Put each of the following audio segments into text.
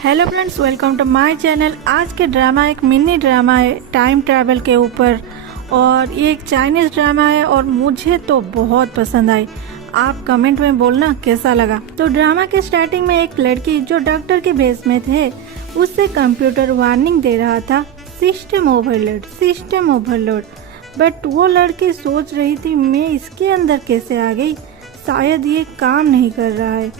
Hello friends, welcome to my channel. आज के drama एक मिनी ड्रामा है टाइम ट्रैवल के ऊपर, और ये एक चाइनीज़ ड्रामा है और मुझे तो बहुत पसंद आई। आप कमेंट में बोलना कैसा लगा। तो ड्रामा के स्टार्टिंग में एक लड़की जो डॉक्टर के भेस में थे, उससे कंप्यूटर वार्निंग दे रहा था, system overload, system overload. But वो लड़की सोच रही थी, मैं इसके अंदर कैसे आ गई, शायद ये काम नहीं कर रहा है,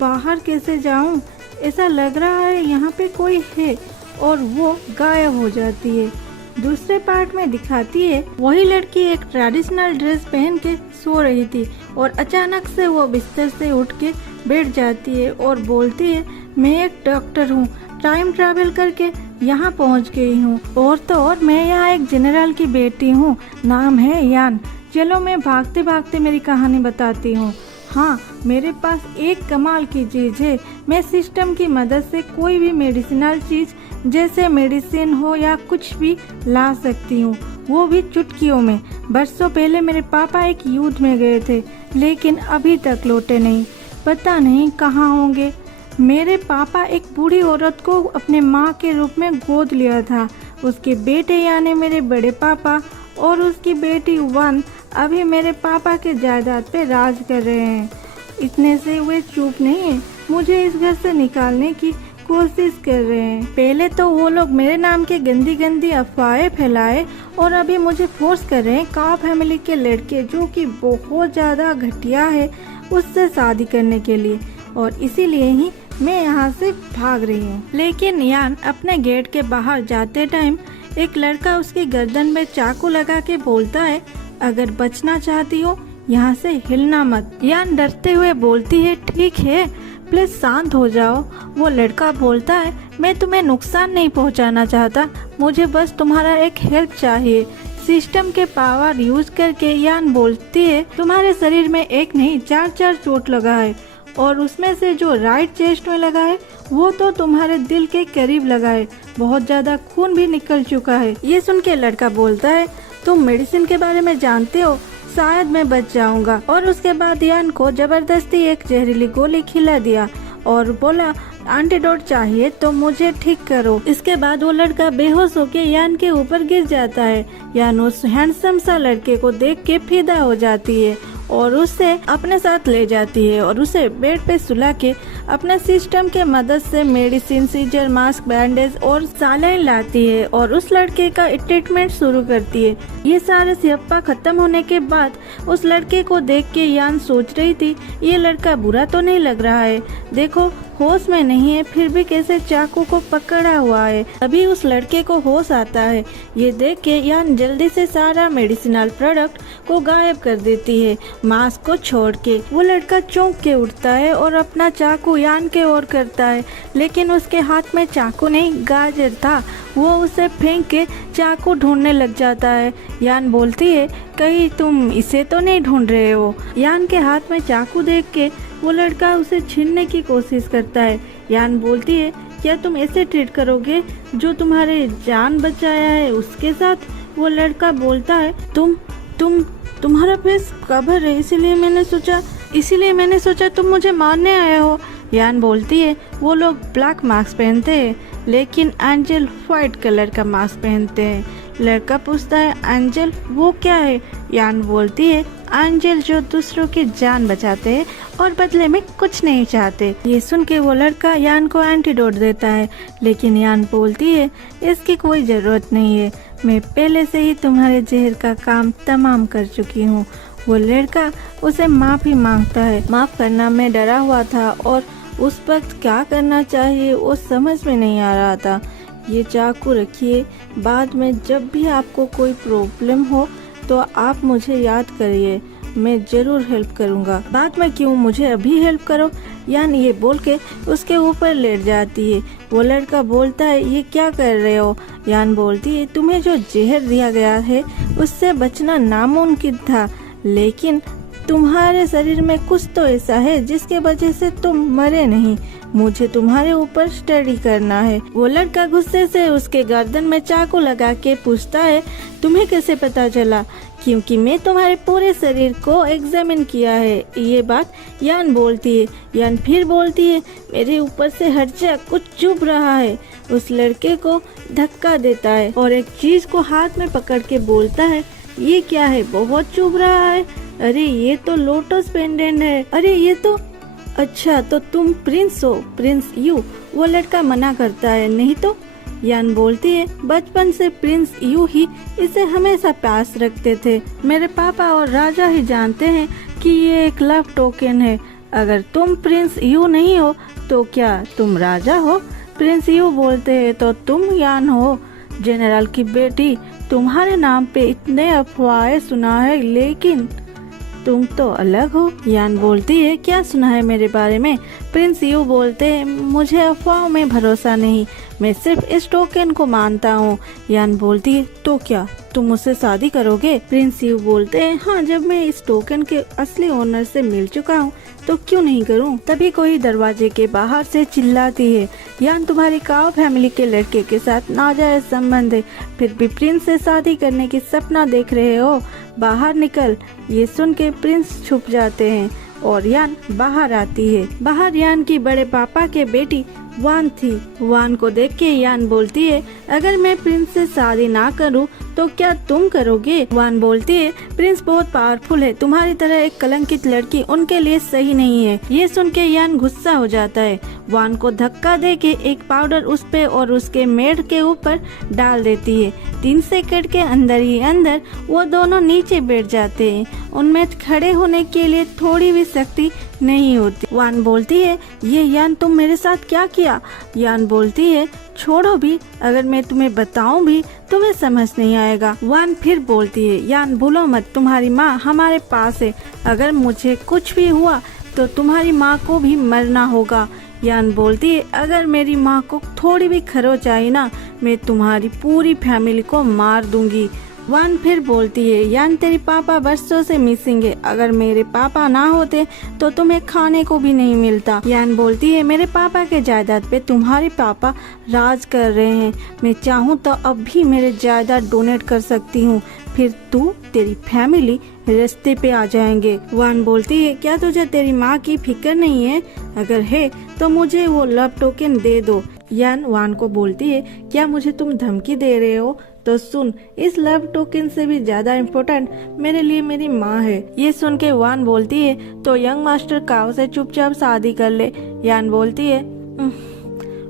बाहर कैसे जाऊं, ऐसा लग रहा है यहाँ पे कोई है, और वो गायब हो जाती है। दूसरे पार्ट में दिखाती है वही लड़की एक ट्रेडिशनल ड्रेस पहन के सो रही थी और अचानक से वो बिस्तर से उठ के बैठ जाती है और बोलती है, मैं एक डॉक्टर हूँ, टाइम ट्रैवल करके यहाँ पहुँच गई हूँ, और तो और मैं यहाँ एक जनरल की बेटी हूँ, नाम है यान। चलो मैं भागते भागते मेरी कहानी बताती हूँ। हाँ, मेरे पास एक कमाल की चीज़ है, मैं सिस्टम की मदद से कोई भी मेडिसिनल चीज़ जैसे मेडिसिन हो या कुछ भी ला सकती हूँ, वो भी चुटकियों में। बरसों पहले मेरे पापा एक युद्ध में गए थे, लेकिन अभी तक लौटे नहीं, पता नहीं कहाँ होंगे। मेरे पापा एक बूढ़ी औरत को अपने माँ के रूप में गोद लिया था। उसके बेटे यानी मेरे बड़े पापा और उसकी बेटी वन अभी मेरे पापा के जायदाद पे राज कर रहे हैं। इतने से वे चुप नहीं है, मुझे इस घर से निकालने की कोशिश कर रहे हैं। पहले तो वो लोग मेरे नाम के गंदी गंदी अफवाहें फैलाए और अभी मुझे फोर्स कर रहे हैं काओ फैमिली के लड़के, जो कि बहुत ज़्यादा घटिया है, उससे शादी करने के लिए, और इसीलिए ही मैं यहाँ से भाग रही हूँ। लेकिन यान अपने गेट के बाहर जाते टाइम एक लड़का उसकी गर्दन में चाकू लगा के बोलता है, अगर बचना चाहती हो यहाँ से हिलना मत। यान डरते हुए बोलती है, ठीक है, प्लीज शांत हो जाओ। वो लड़का बोलता है, मैं तुम्हें नुकसान नहीं पहुँचाना चाहता, मुझे बस तुम्हारा एक हेल्प चाहिए। सिस्टम के पावर यूज करके यान बोलती है, तुम्हारे शरीर में एक नहीं 4 चोट लगा है, और उसमें से जो राइट चेस्ट में लगा है वो तो तुम्हारे दिल के करीब लगा है, बहुत ज्यादा खून भी निकल चुका है। ये सुन के लड़का बोलता है, तुम मेडिसिन के बारे में जानते हो, शायद मैं बच जाऊंगा। और उसके बाद यान को जबरदस्ती एक जहरीली गोली खिला दिया और बोला, एंटीडोट चाहिए तो मुझे ठीक करो। इसके बाद वो लड़का बेहोश होके यान के ऊपर गिर जाता है। यान उस हैंडसम सा लड़के को देख के फिदा हो जाती है और उससे अपने साथ ले जाती है और उसे बेड पे सुला के अपने सिस्टम के मदद से मेडिसिन, सीजर, मास्क, बैंडेज और सलाइन लाती है और उस लड़के का ट्रीटमेंट शुरू करती है। ये सारे सियापा खत्म होने के बाद उस लड़के को देख के यान सोच रही थी, ये लड़का बुरा तो नहीं लग रहा है, देखो होश में नहीं है, फिर भी कैसे चाकू को पकड़ा हुआ है। अभी उस लड़के को होश आता है। ये देख के यान जल्दी से सारा मेडिसिनल प्रोडक्ट को गायब कर देती है, मास्क को छोड़ के। वो लड़का चौंक के उठता है और अपना चाकू यान के ओर करता है, लेकिन उसके हाथ में चाकू नहीं गाजर था। वो उसे फेंक के चाकू ढूंढने लग जाता है। यान बोलती है, कहीं तुम इसे तो नहीं ढूंढ रहे हो। यान के हाथ में चाकू देख के वो लड़का उसे छीनने की कोशिश करता है। यान बोलती है, क्या तुम ऐसे ट्रीट करोगे जो तुम्हारे जान बचाया है उसके साथ? वो लड़का बोलता है, तुम्हारा फेस कवर है, इसीलिए मैंने सोचा तुम मुझे मारने आए हो। यान बोलती है, वो लोग ब्लैक मास्क पहनते हैं, लेकिन एंजल व्हाइट कलर का मास्क पहनते हैं। लड़का पूछता है, एंजल वो क्या है? यान बोलती है, एंजल जो दूसरों की जान बचाते हैं और बदले में कुछ नहीं चाहते। ये सुन के वो लड़का यान को एंटीडोट देता है, लेकिन यान बोलती है, इसकी कोई ज़रूरत नहीं है, मैं पहले से ही तुम्हारे जहर का काम तमाम कर चुकी हूँ। वो लड़का उसे माफ़ी मांगता है, माफ़ करना, मैं डरा हुआ था और उस वक्त क्या करना चाहिए वो समझ में नहीं आ रहा था। ये चाकू रखिए, बाद में जब भी आपको कोई प्रॉब्लम हो तो आप मुझे याद करिए, मैं ज़रूर हेल्प करूँगा। बाद में क्यों, मुझे अभी हेल्प करो। यान ये बोल के उसके ऊपर लेट जाती है। वो लड़का बोलता है, ये क्या कर रहे हो? यान बोलती है, तुम्हें जो जहर दिया गया है उससे बचना नामुमकिन था, लेकिन तुम्हारे शरीर में कुछ तो ऐसा है जिसके वजह से तुम मरे नहीं। मुझे तुम्हारे ऊपर स्टडी करना है। वो लड़का गुस्से से उसके गर्दन में चाकू लगा के पूछता है, तुम्हें कैसे पता चला? क्योंकि मैं तुम्हारे पूरे शरीर को एग्जामिन किया है। ये बात यान बोलती है। यान फिर बोलती है, मेरे ऊपर से हट जा, कुछ चुभ रहा है। उस लड़के को धक्का देता है और एक चीज को हाथ में पकड़ के बोलता है, ये क्या है? बहुत चुभ रहा है। अरे ये तो लोटस पेंडेंट है। अरे ये तो, अच्छा तो तुम प्रिंस हो, प्रिंस यू। वो लड़का मना करता है, नहीं तो। यान बोलती है, बचपन से प्रिंस यू ही इसे हमेशा पास रखते थे। मेरे पापा और राजा ही जानते हैं कि ये एक लव टोकन है। अगर तुम प्रिंस यू नहीं हो तो क्या तुम राजा हो? प्रिंस यू बोलते हैं, तो तुम यान हो, जनरल की बेटी। तुम्हारे नाम पे इतने अफवाहें सुना है, लेकिन तुम तो अलग हो। यान बोलती है, क्या सुना है मेरे बारे में? प्रिंस यू बोलते हैं, मुझे अफवाहों में भरोसा नहीं, मैं सिर्फ इस टोकन को मानता हूँ। यान बोलती है, तो क्या तुम मुझसे शादी करोगे? प्रिंस यू बोलते हैं, हाँ, जब मैं इस टोकन के असली ओनर से मिल चुका हूँ तो क्यों नहीं करूँ। तभी कोई दरवाजे के बाहर से चिल्लाती है, यान तुम्हारी काओ फैमिली के लड़के के साथ नाजायज संबंध है, फिर भी प्रिंस से शादी करने की सपना देख रहे हो, बाहर निकल। ये सुन के प्रिंस छुप जाते हैं और यान बाहर आती है। बाहर यान की बड़े पापा के बेटी वान थी। वान को देख के यान बोलती है, अगर मैं प्रिंस से शादी ना करूं तो क्या तुम करोगे? वान बोलती है, प्रिंस बहुत पावरफुल है, तुम्हारी तरह एक कलंकित लड़की उनके लिए सही नहीं है। ये सुन के यान गुस्सा हो जाता है। वान को धक्का दे के एक पाउडर उस पे और उसके मेड के ऊपर डाल देती है। 3 सेकंड के अंदर ही अंदर वो दोनों नीचे बैठ जाते हैं। उनमें खड़े होने के लिए थोड़ी भी शक्ति नहीं होती। वान बोलती है, ये यान तुम मेरे साथ क्या किया? यान बोलती है, छोड़ो भी, अगर मैं तुम्हें बताऊं भी तुम्हें समझ नहीं आएगा। वान फिर बोलती है, यान भूलो मत, तुम्हारी माँ हमारे पास है, अगर मुझे कुछ भी हुआ तो तुम्हारी माँ को भी मरना होगा। यान बोलती है, अगर मेरी माँ को थोड़ी भी खरोच आई ना, मैं तुम्हारी पूरी फैमिली को मार दूंगी। वान फिर बोलती है, यान तेरे पापा बरसों से मिसिंग है, अगर मेरे पापा ना होते तो तुम्हें खाने को भी नहीं मिलता। यान बोलती है, मेरे पापा के जायदाद पे तुम्हारे पापा राज कर रहे हैं, मैं चाहूँ तो अब भी मेरे जायदाद डोनेट कर सकती हूँ, फिर तू तेरी फैमिली रास्ते पे आ जाएंगे। वान बोलती है, क्या तुझे तेरी माँ की फिक्र नहीं है? अगर है तो मुझे वो लव टोकन दे दो। यान वान को बोलती है, क्या मुझे तुम धमकी दे रहे हो? तो सुन, इस लव टोकन से भी ज्यादा इम्पोर्टेंट मेरे लिए मेरी माँ है। ये सुन के वान बोलती है, तो यंग मास्टर काओ से चुपचाप शादी कर ले। यान बोलती है,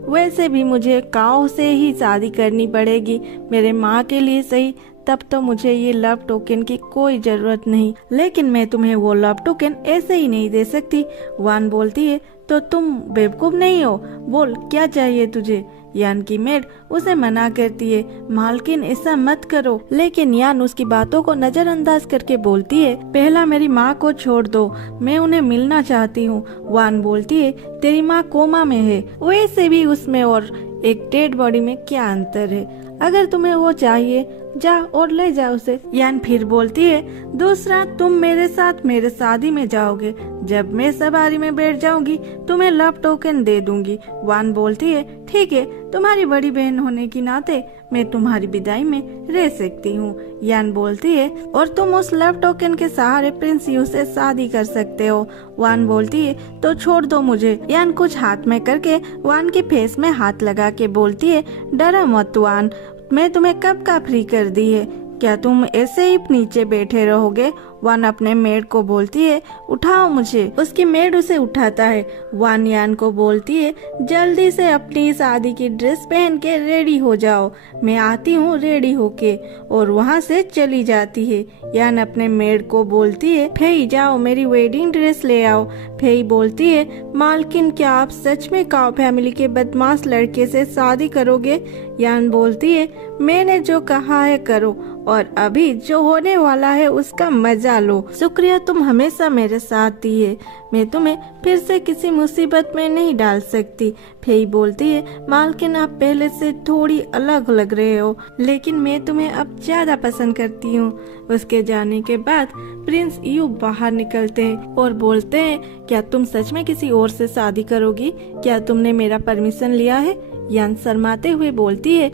वैसे भी मुझे काओ से ही शादी करनी पड़ेगी, मेरे माँ के लिए सही, तब तो मुझे ये लव टोकन की कोई जरूरत नहीं, लेकिन मैं तुम्हें वो लव टोकन ऐसे ही नहीं दे सकती। वान बोलती है, तो तुम बेवकूफ नहीं हो, बोल क्या चाहिए तुझे? यान की मेड उसे मना करती है, मालकिन ऐसा मत करो, लेकिन यान उसकी बातों को नजरअंदाज करके बोलती है, पहला मेरी माँ को छोड़ दो, मैं उन्हें मिलना चाहती हूँ। वान बोलती है, तेरी माँ कोमा में है, वैसे भी उसमें और एक डेड बॉडी में क्या अंतर है? अगर तुम्हें वो चाहिए जा और ले जाओ उसे। यान फिर बोलती है, दूसरा तुम मेरे साथ मेरे शादी में जाओगे, जब मैं सवारी में बैठ जाऊंगी तुम्हें लव टोकन दे दूंगी। वान बोलती है, ठीक है, तुम्हारी बड़ी बहन होने की नाते मैं तुम्हारी विदाई में रह सकती हूँ। यान बोलती है, और तुम उस लव टोकन के सहारे प्रिंस यू से शादी कर सकते हो। वान बोलती है, तो छोड़ दो मुझे। यान कुछ हाथ में करके वान के फेस में हाथ लगा के बोलती है, डरा मत वान, मैं तुम्हें कब का फ्री कर दी है, क्या तुम ऐसे ही नीचे बैठे रहोगे? वान अपने मेड को बोलती है, उठाओ मुझे। उसकी मेड उसे उठाता है। वान यान को बोलती है, जल्दी से अपनी शादी की ड्रेस पहन के रेडी हो जाओ, मैं आती हूँ रेडी होके, और वहाँ से चली जाती है। यान अपने मेड को बोलती है, फेई जाओ मेरी वेडिंग ड्रेस ले आओ। फेई बोलती है, मालकिन क्या आप सच में काओ फैमिली के बदमाश लड़के से शादी करोगे? यान बोलती है, मैंने जो कहा है करो, और अभी जो होने वाला है उसका मजा मजा लो। शुक्रिया, तुम हमेशा मेरे साथ दिए। मैं तुम्हें फिर से किसी मुसीबत में नहीं डाल सकती। फेई बोलती है, मालकिन आप पहले से थोड़ी अलग लग रहे हो, लेकिन मैं तुम्हें अब ज्यादा पसंद करती हूँ। उसके जाने के बाद प्रिंस यू बाहर निकलते हैं और बोलते हैं, क्या तुम सच में किसी और से शादी करोगी? क्या तुमने मेरा परमिशन लिया है? यान शर्माते हुए बोलती है,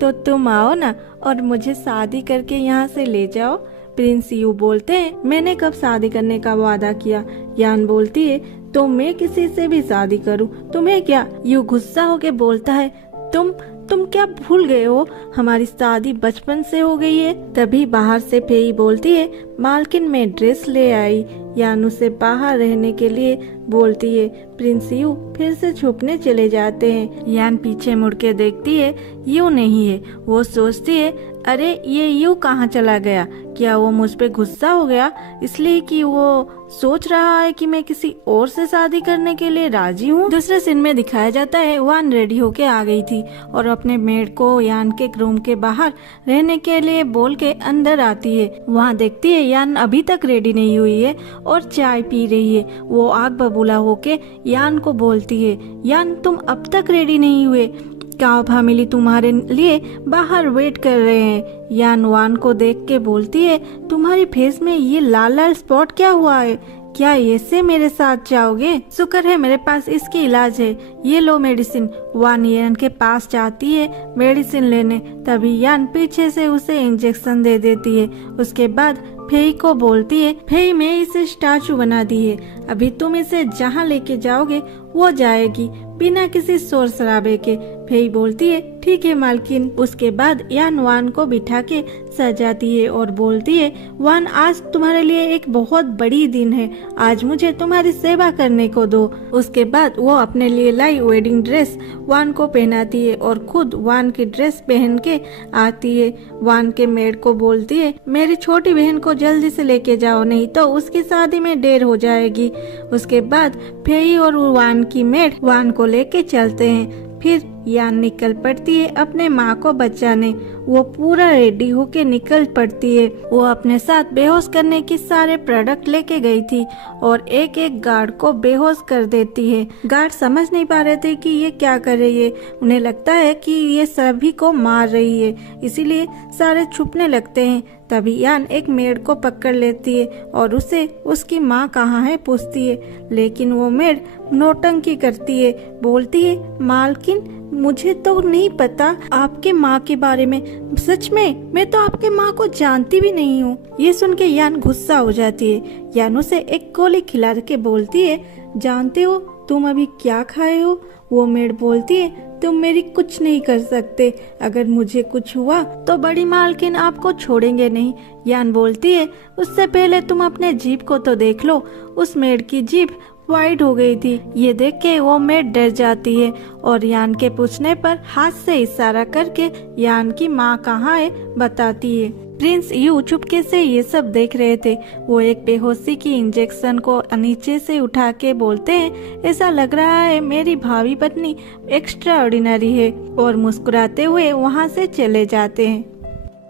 तो तुम आओ ना और मुझे शादी करके यहाँ से ले जाओ। प्रिंस यू बोलते हैं, मैंने कब शादी करने का वादा किया? यान बोलती है, तो मैं किसी से भी शादी करूं, तुम्हें क्या? यू गुस्सा होके बोलता है, तुम क्या भूल गए हो? हमारी शादी बचपन से हो गई है। तभी बाहर से फेई बोलती है, मालकिन मैं ड्रेस ले आई। यान उसे बाहर रहने के लिए बोलती है। प्रिंस यू फिर से छुपने चले जाते हैं। यान पीछे मुड़ के देखती है, यू नहीं है। वो सोचती है, अरे ये यू कहाँ चला गया? क्या वो मुझ पे गुस्सा हो गया इसलिए कि वो सोच रहा है कि मैं किसी और से शादी करने के लिए राजी हूँ? दूसरे सीन में दिखाया जाता है, वान रेडी होके आ गई थी और अपने मेड को यान के रूम के बाहर रहने के लिए बोल के अंदर आती है। वहाँ देखती है यान अभी तक रेडी नहीं हुई है और चाय पी रही है। वो आग बबूला होके यान को बोलती है, यान तुम अब तक रेडी नहीं हुए? काओ फैमिली तुम्हारे लिए बाहर वेट कर रहे हैं। यान वान को देख के बोलती है, तुम्हारी फेस में ये लाल लाल स्पॉट क्या हुआ है? क्या ऐसे मेरे साथ जाओगे? शुक्र है मेरे पास इसकी इलाज है, ये लो मेडिसिन। वान यान के पास जाती है मेडिसिन लेने, तभी यान पीछे से उसे इंजेक्शन दे देती है। उसके बाद फेई को बोलती है, फेई मैं इसे स्टैचू बना दी है, अभी तुम इसे जहाँ लेके जाओगे वो जाएगी बिना किसी शोर शराबे के। फेई बोलती है, ठीक है मालकिन। उसके बाद यान वान को बिठा के सजाती है और बोलती है, वान आज तुम्हारे लिए एक बहुत बड़ी दिन है, आज मुझे तुम्हारी सेवा करने को दो। उसके बाद वो अपने लिए लाई वेडिंग ड्रेस वान को पहनाती है और खुद वान की ड्रेस पहन के आती है। वान के मेड को बोलती है, मेरी छोटी बहन को जल्दी से लेके जाओ, नहीं तो उसकी शादी में देर हो जाएगी। उसके बाद फेई और वान की मेड वान को लेके चलते हैं। फिर यान निकल पड़ती है अपने माँ को बचाने। वो पूरा रेडी होके निकल पड़ती है। वो अपने साथ बेहोश करने की सारे प्रोडक्ट लेके गई थी और एक एक गार्ड को बेहोश कर देती है। गार्ड समझ नहीं पा रहे थे कि ये क्या कर रही है। उन्हें लगता है कि ये सभी को मार रही है, इसीलिए सारे छुपने लगते हैं। तभी यान एक मेड को पकड़ लेती है और उसे उसकी माँ कहाँ है पूछती है, लेकिन वो मेड नौटंकी करती है। बोलती है, मालकिन मुझे तो नहीं पता आपके माँ के बारे में, सच में मैं तो आपके माँ को जानती भी नहीं हूँ। ये सुन के यान गुस्सा हो जाती है। यान उसे एक गोली खिला के बोलती है, जानते हो तुम अभी क्या खाए हो? वो मेड बोलती है, तुम मेरी कुछ नहीं कर सकते, अगर मुझे कुछ हुआ तो बड़ी मालकिन आपको छोड़ेंगे नहीं। यान बोलती है, उससे पहले तुम अपने जीभ को तो देख लो। उस मेड की जीभ वाइट हो गई थी। ये देख के वो मेड डर जाती है और यान के पूछने पर हाथ से इशारा करके यान की माँ कहाँ है बताती है। प्रिंस यू चुपके से ये सब देख रहे थे। वो एक बेहोशी की इंजेक्शन को नीचे से उठा के बोलते हैं, ऐसा लग रहा है मेरी भावी पत्नी एक्स्ट्रा ऑर्डिनरी है, और मुस्कुराते हुए वहाँ से चले जाते हैं।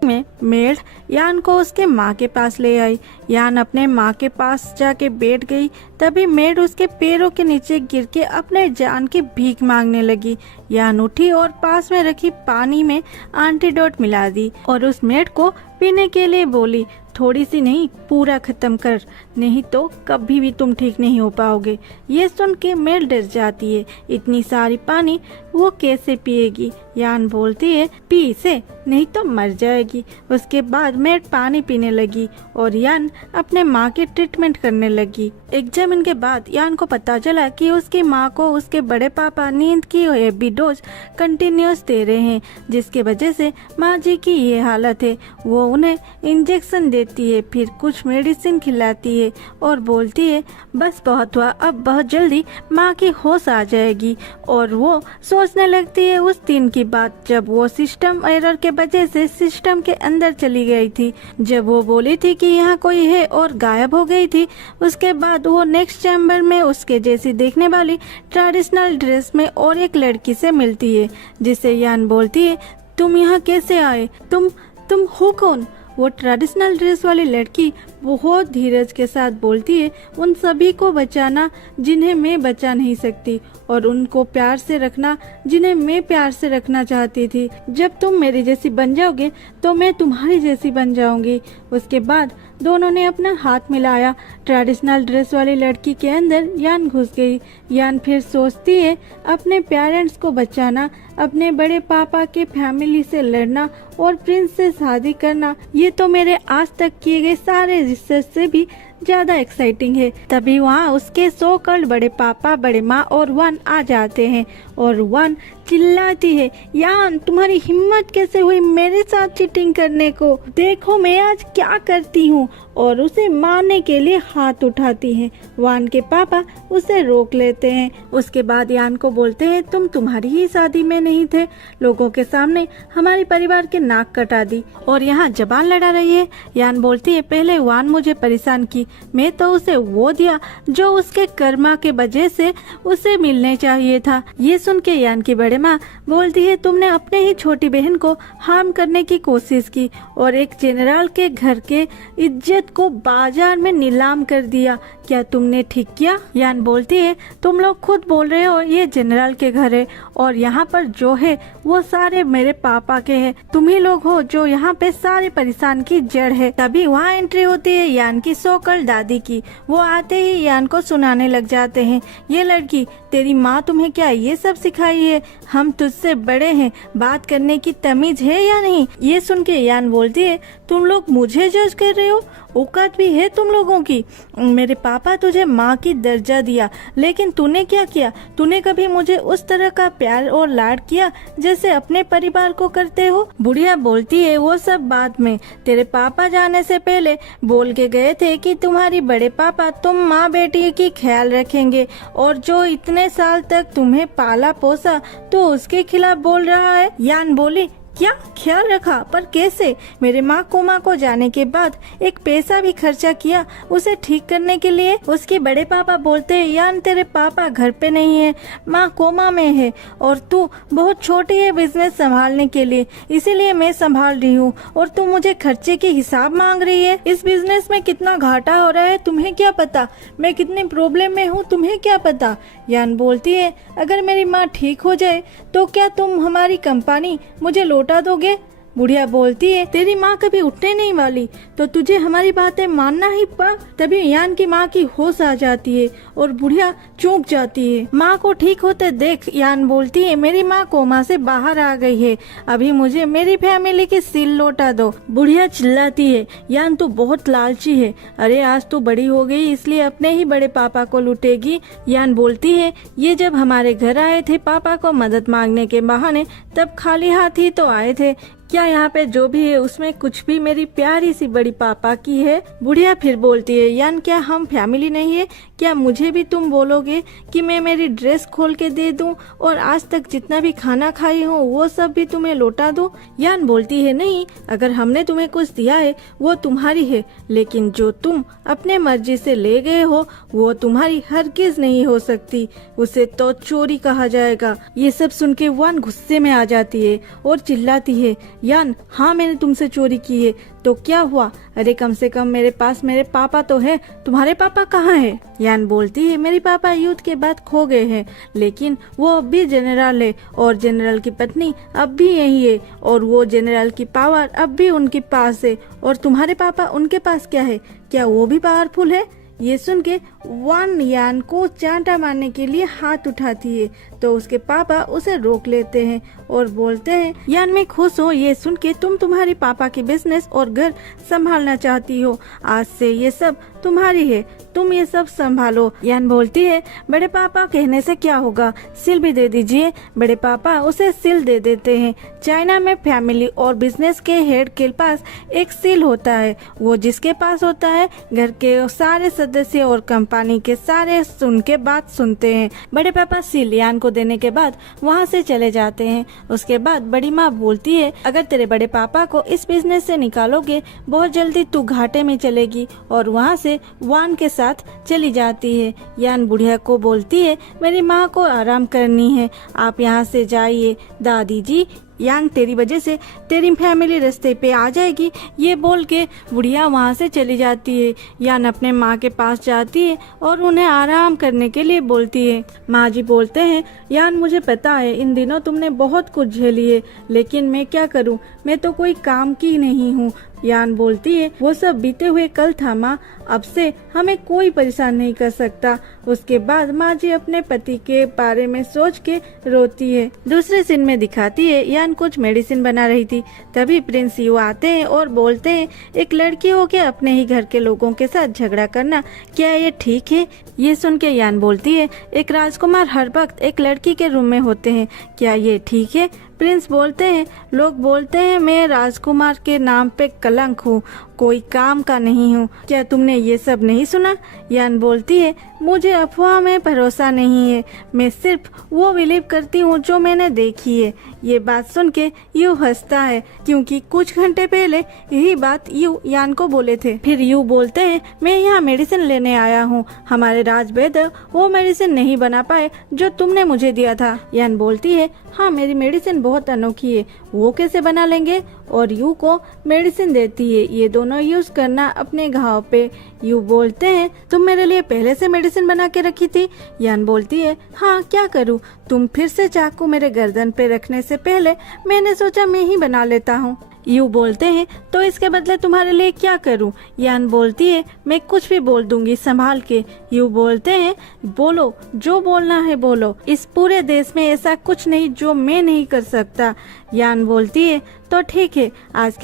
में मेड यान को उसके माँ के पास ले आई। यान अपने माँ के पास जाके बैठ गई। तभी मेड उसके पैरों के नीचे गिर के अपने जान की भीख मांगने लगी। यान उठी और पास में रखी पानी में एंटीडोट मिला दी और उस मेड को पीने के लिए बोली, थोड़ी सी नहीं पूरा खत्म कर, नहीं तो कभी भी तुम ठीक नहीं हो पाओगे। ये सुन के मेड डर जाती है, इतनी सारी पानी वो कैसे पिएगी। यान बोलती है, पी इसे नहीं तो मर जाएगी। उसके बाद मेड पानी पीने लगी और यान अपने माँ की ट्रीटमेंट करने लगी। एग्जामिन के बाद यान को पता चला कि उसकी माँ को उसके बड़े पापा नींद की हेवी डोज कंटिन्यूस दे रहे हैं, जिसके वजह से माँ जी की ये हालत है। वो उन्हें इंजेक्शन देती है, फिर कुछ मेडिसिन खिलाती है और बोलती है, बस बहुत हुआ, अब बहुत जल्दी माँ की होश आ जाएगी। और वो सोचने लगती है उस दिन की बात जब वो सिस्टम एरर के वजह से सिस्टम के अंदर चली गई थी, जब वो बोली थी कि यहाँ कोई है और गायब हो गई थी। उसके बाद वो नेक्स्ट चैम्बर में उसके जैसी देखने वाली ट्रेडिशनल ड्रेस में और एक लड़की से मिलती है, जिसे यान बोलती है, तुम यहाँ कैसे आए, तुम हो कौन? वो ट्रेडिशनल ड्रेस वाली लड़की बहुत धीरज के साथ बोलती है, उन सभी को बचाना जिन्हें मैं बचा नहीं सकती, और उनको प्यार से रखना जिन्हें मैं प्यार से रखना चाहती थी। जब तुम मेरी जैसी बन जाओगे तो मैं तुम्हारी जैसी बन जाऊंगी। उसके बाद दोनों ने अपना हाथ मिलाया। ट्रेडिशनल ड्रेस वाली लड़की के अंदर यान घुस गई। यान फिर सोचती है, अपने पेरेंट्स को बचाना, अपने बड़े पापा के फैमिली से लड़ना और प्रिंस से शादी करना, ये तो मेरे आज तक किए गए सारे रिसर्च से भी ज्यादा एक्साइटिंग है। तभी वहाँ उसके सो कॉल्ड बड़े पापा, बड़े माँ और वन आ जाते हैं और वन चिल्लाती है, यान तुम्हारी हिम्मत कैसे हुई मेरे साथ चीटिंग करने को, देखो मैं आज क्या करती हूँ, और उसे मारने के लिए हाथ उठाती हैं। वान के पापा उसे रोक लेते हैं। उसके बाद यान को बोलते हैं, तुम तुम्हारी ही शादी में नहीं थे, लोगों के सामने हमारे परिवार के नाक कटा दी और यहाँ जबान लड़ा रही है। यान बोलती है, पहले वान मुझे परेशान की, मैं तो उसे वो दिया जो उसके कर्मा के वजह से उसे मिलने चाहिए था। ये सुन के यान की बड़े माँ बोलती है, तुमने अपने ही छोटी बहन को हार्म करने की कोशिश की और एक जनरल के घर के इज्जत को बाजार में नीलाम कर दिया, क्या तुमने ठीक किया? यान बोलती है, तुम लोग खुद बोल रहे हो ये जनरल के घर है और यहाँ पर जो है वो सारे मेरे पापा के हैं, तुम ही लोग हो जो यहाँ पे सारे परेशान की जड़ है। तभी वहाँ एंट्री होती है यान की सोकल दादी की। वो आते ही यान को सुनाने लग जाते हैं, ये लड़की तेरी माँ तुम्हें क्या ये सब सिखाई है? हम तुझसे बड़े हैं, बात करने की तमीज है या नहीं? ये सुन के यान बोलती है, तुम लोग मुझे जज कर रहे हो? औकात भी है तुम लोगों की? मेरे पापा तुझे माँ की दर्जा दिया, लेकिन तूने क्या किया? तूने कभी मुझे उस तरह का प्यार और लाड किया जैसे अपने परिवार को करते हो? बुढ़िया बोलती है, वो सब बाद में, तेरे पापा जाने से पहले बोल के गए थे कि तुम्हारी बड़े पापा तुम माँ बेटी की ख्याल रखेंगे, और जो इतने साल तक तुम्हें पाला पोसा तो उसके खिलाफ बोल रहा है। यान बोली, क्या ख्याल रखा? पर कैसे? मेरे माँ कोमा को जाने के बाद एक पैसा भी खर्चा किया उसे ठीक करने के लिए? उसके बड़े पापा बोलते हैं, यान तेरे पापा घर पे नहीं है, माँ कोमा में है और तू बहुत छोटी है बिजनेस संभालने के लिए, इसीलिए मैं संभाल रही हूँ और तू मुझे खर्चे के हिसाब मांग रही है। इस बिजनेस में कितना घाटा हो रहा है तुम्हें क्या पता? मैं कितने प्रॉब्लम में हूँ तुम्हें क्या पता? यान बोलती है, अगर मेरी माँ ठीक हो जाए तो क्या तुम हमारी कंपनी मुझे लौटा दोगे? बुढ़िया बोलती है, तेरी माँ कभी उठने नहीं वाली, तो तुझे हमारी बातें मानना ही पड़ा। तभी यान की माँ की होश आ जाती है और बुढ़िया चौंक जाती है। माँ को ठीक होते देख यान बोलती है, मेरी माँ कोमा से बाहर आ गई है, अभी मुझे मेरी फैमिली की सील लौटा दो। बुढ़िया चिल्लाती है, यान तू बहुत लालची है, अरे आज तू बड़ी हो गई इसलिए अपने ही बड़े पापा को लूटेगी। यान बोलती है, ये जब हमारे घर आए थे पापा को मदद मांगने के बहाने, तब खाली हाथ ही तो आए थे, क्या यहाँ पे जो भी है उसमें कुछ भी मेरी प्यारी सी बड़ी पापा की है? बुढ़िया फिर बोलती है, यान क्या हम फैमिली नहीं है? क्या मुझे भी तुम बोलोगे कि मैं मेरी ड्रेस खोल के दे दूं और आज तक जितना भी खाना खाई हूँ वो सब भी तुम्हें लौटा दूं? यान बोलती है, नहीं, अगर हमने तुम्हें कुछ दिया है वो तुम्हारी है, लेकिन जो तुम अपने मर्जी से ले गए हो वो तुम्हारी हरगिज नहीं हो सकती, उसे तो चोरी कहा जाएगा। ये सब सुन के वन गुस्से में आ जाती है और चिल्लाती है, यान हाँ मैंने तुमसे चोरी की है, तो क्या हुआ? अरे कम से कम मेरे पास मेरे पापा तो है, तुम्हारे पापा कहाँ है? यान बोलती है, मेरे पापा युद्ध के बाद खो गए हैं, लेकिन वो अब भी जनरल है और जनरल की पत्नी अब भी यही है और वो जनरल की पावर अब भी उनके पास है, और तुम्हारे पापा उनके पास क्या है? क्या वो भी पावरफुल है? ये सुन के वन यान को चांटा मारने के लिए हाथ उठाती है, तो उसके पापा उसे रोक लेते हैं और बोलते हैं, यान मैं खुश हूँ ये सुन के तुम तुम्हारे पापा के बिजनेस और घर संभालना चाहती हो, आज से ये सब तुम्हारी है, तुम ये सब संभालो। यान बोलती है, बड़े पापा कहने से क्या होगा, सिल भी दे दीजिए। बड़े पापा उसे सिल दे देते हैं। चाइना में फैमिली और बिजनेस के हेड के पास एक सील होता है, वो जिसके पास होता है घर के सारे सदस्य और कंपनी के सारे उनके बात सुनते हैं। बड़े पापा सील यान को देने के बाद वहाँ से चले जाते हैं। उसके बाद बड़ी माँ बोलती है, अगर तेरे बड़े पापा को इस बिजनेस से निकालोगे बहुत जल्दी तू घाटे में चलेगी, और वहाँ से वान के साथ चली जाती है। यान बुढ़िया को बोलती है, मेरी माँ को आराम करनी है, आप यहाँ से जाइए। दादी जी यान तेरी वजह से तेरी फैमिली रास्ते पे आ जाएगी। ये बोल के बुढ़िया वहाँ से चली जाती है। यान अपने माँ के पास जाती है और उन्हें आराम करने के लिए बोलती है। माँ जी बोलते हैं, यान मुझे पता है इन दिनों तुमने बहुत कुछ झेली है, लेकिन मैं क्या करूँ, मैं तो कोई काम की नहीं हूँ। यान बोलती है, वो सब बीते हुए कल था माँ, अब से हमें कोई परेशान नहीं कर सकता। उसके बाद माँ जी अपने पति के बारे में सोच के रोती है। दूसरे सीन में दिखाती है, यान कुछ मेडिसिन बना रही थी, तभी प्रिंस यू आते हैं और बोलते हैं, एक लड़की हो के अपने ही घर के लोगों के साथ झगड़ा करना, क्या ये ठीक है? ये सुन के यान बोलती है, एक राजकुमार हर वक्त एक लड़की के रूम में होते हैं, क्या ये ठीक है? प्रिंस बोलते हैं, लोग बोलते हैं मैं राजकुमार के नाम पे कलंक हूँ, कोई काम का नहीं हूँ, क्या तुमने ये सब नहीं सुना? यान बोलती है, मुझे अफवाह में भरोसा नहीं है, मैं सिर्फ वो बिलीव करती हूँ जो मैंने देखी है। ये बात सुन के यू हंसता है, क्योंकि कुछ घंटे पहले यही बात यू यान को बोले थे। फिर यू बोलते हैं, मैं यहाँ मेडिसिन लेने आया हूँ, हमारे राजवैद्य वो मेडिसिन नहीं बना पाए जो तुमने मुझे दिया था। यान बोलती है, हाँ मेरी मेडिसिन बहुत अनोखी है, वो कैसे बना लेंगे? और यू को मेडिसिन देती है, ये दोनों यूज करना अपने घाव पे। यू बोलते हैं, तुम मेरे लिए पहले से मेडिसिन बना के रखी थी? यान बोलती है, हाँ क्या करूँ, तुम फिर से चाकू मेरे गर्दन पे रखने से पहले मैंने सोचा मैं ही बना लेता हूँ। यू बोलते हैं, तो इसके बदले तुम्हारे लिए क्या करूं? यान बोलती है, मैं कुछ भी बोल दूंगी संभाल के। यू बोलते हैं, बोलो जो बोलना है बोलो, इस पूरे देश में ऐसा कुछ नहीं जो मैं नहीं कर सकता। यान बोलती है, तो ठीक है, आज